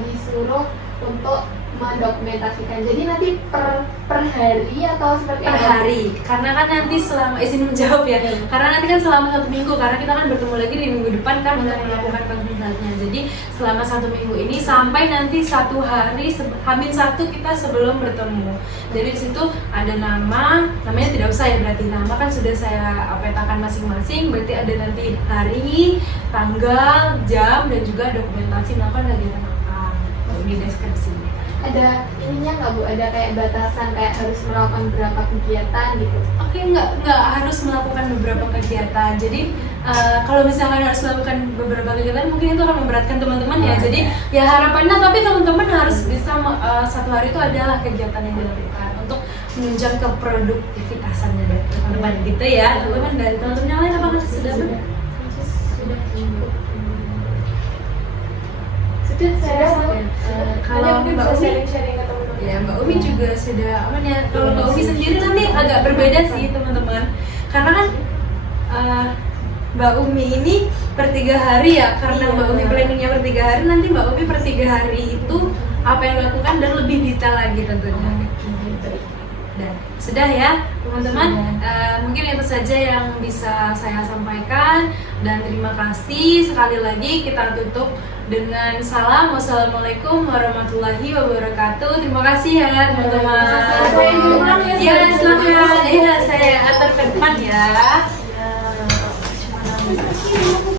disuruh untuk mendokumentasikan. Jadi nanti per hari atau seperti per apa? hari, karena kan nanti selama izin menjawab ya, karena nanti kan selama 1 minggu, karena kita kan bertemu lagi di minggu depan kan untuk melakukan konsultasinya. Jadi selama 1 minggu ini sampai nanti 1 hari H-1 kita sebelum bertemu. Jadi di situ ada namanya tidak usah ya, berarti nama kan sudah saya petakan masing-masing. Berarti ada nanti hari, tanggal, jam, dan juga dokumentasi melakukan kegiatan apa di deskripsi. Ada ininya nggak Bu? Ada kayak batasan kayak harus melakukan berapa kegiatan gitu? Oke, nggak harus melakukan beberapa kegiatan. Jadi kalau misalkan harus melakukan beberapa kegiatan, mungkin itu akan memberatkan teman-teman ya. Jadi ya harapannya, tapi teman-teman harus bisa 1 hari itu adalah kegiatan yang dilakukan untuk menunjang keproduktivitasannya dari teman-teman gitu ya. Teman-teman, dari teman-teman yang lain apakah sudah benar? Saya Kalau Mbak Umi, sharing-sharing ke teman-teman. ya Mbak Umi juga sudah aman ya. Kalau Mbak Umi sendiri nanti agak berbeda sih teman-teman, karena kan Mbak Umi ini per 3 hari ya, karena Mbak Umi planningnya per 3 hari, nanti Mbak Umi per 3 hari itu apa yang dilakukan dan lebih detail lagi tentunya. Dan sudah ya teman-teman, mungkin itu saja yang bisa saya sampaikan, dan terima kasih sekali lagi. Kita tutup dengan salam, wassalamualaikum warahmatullahi wabarakatuh. Terima kasih ya teman-teman. Ya silakan, ya saya atur ke depan ya.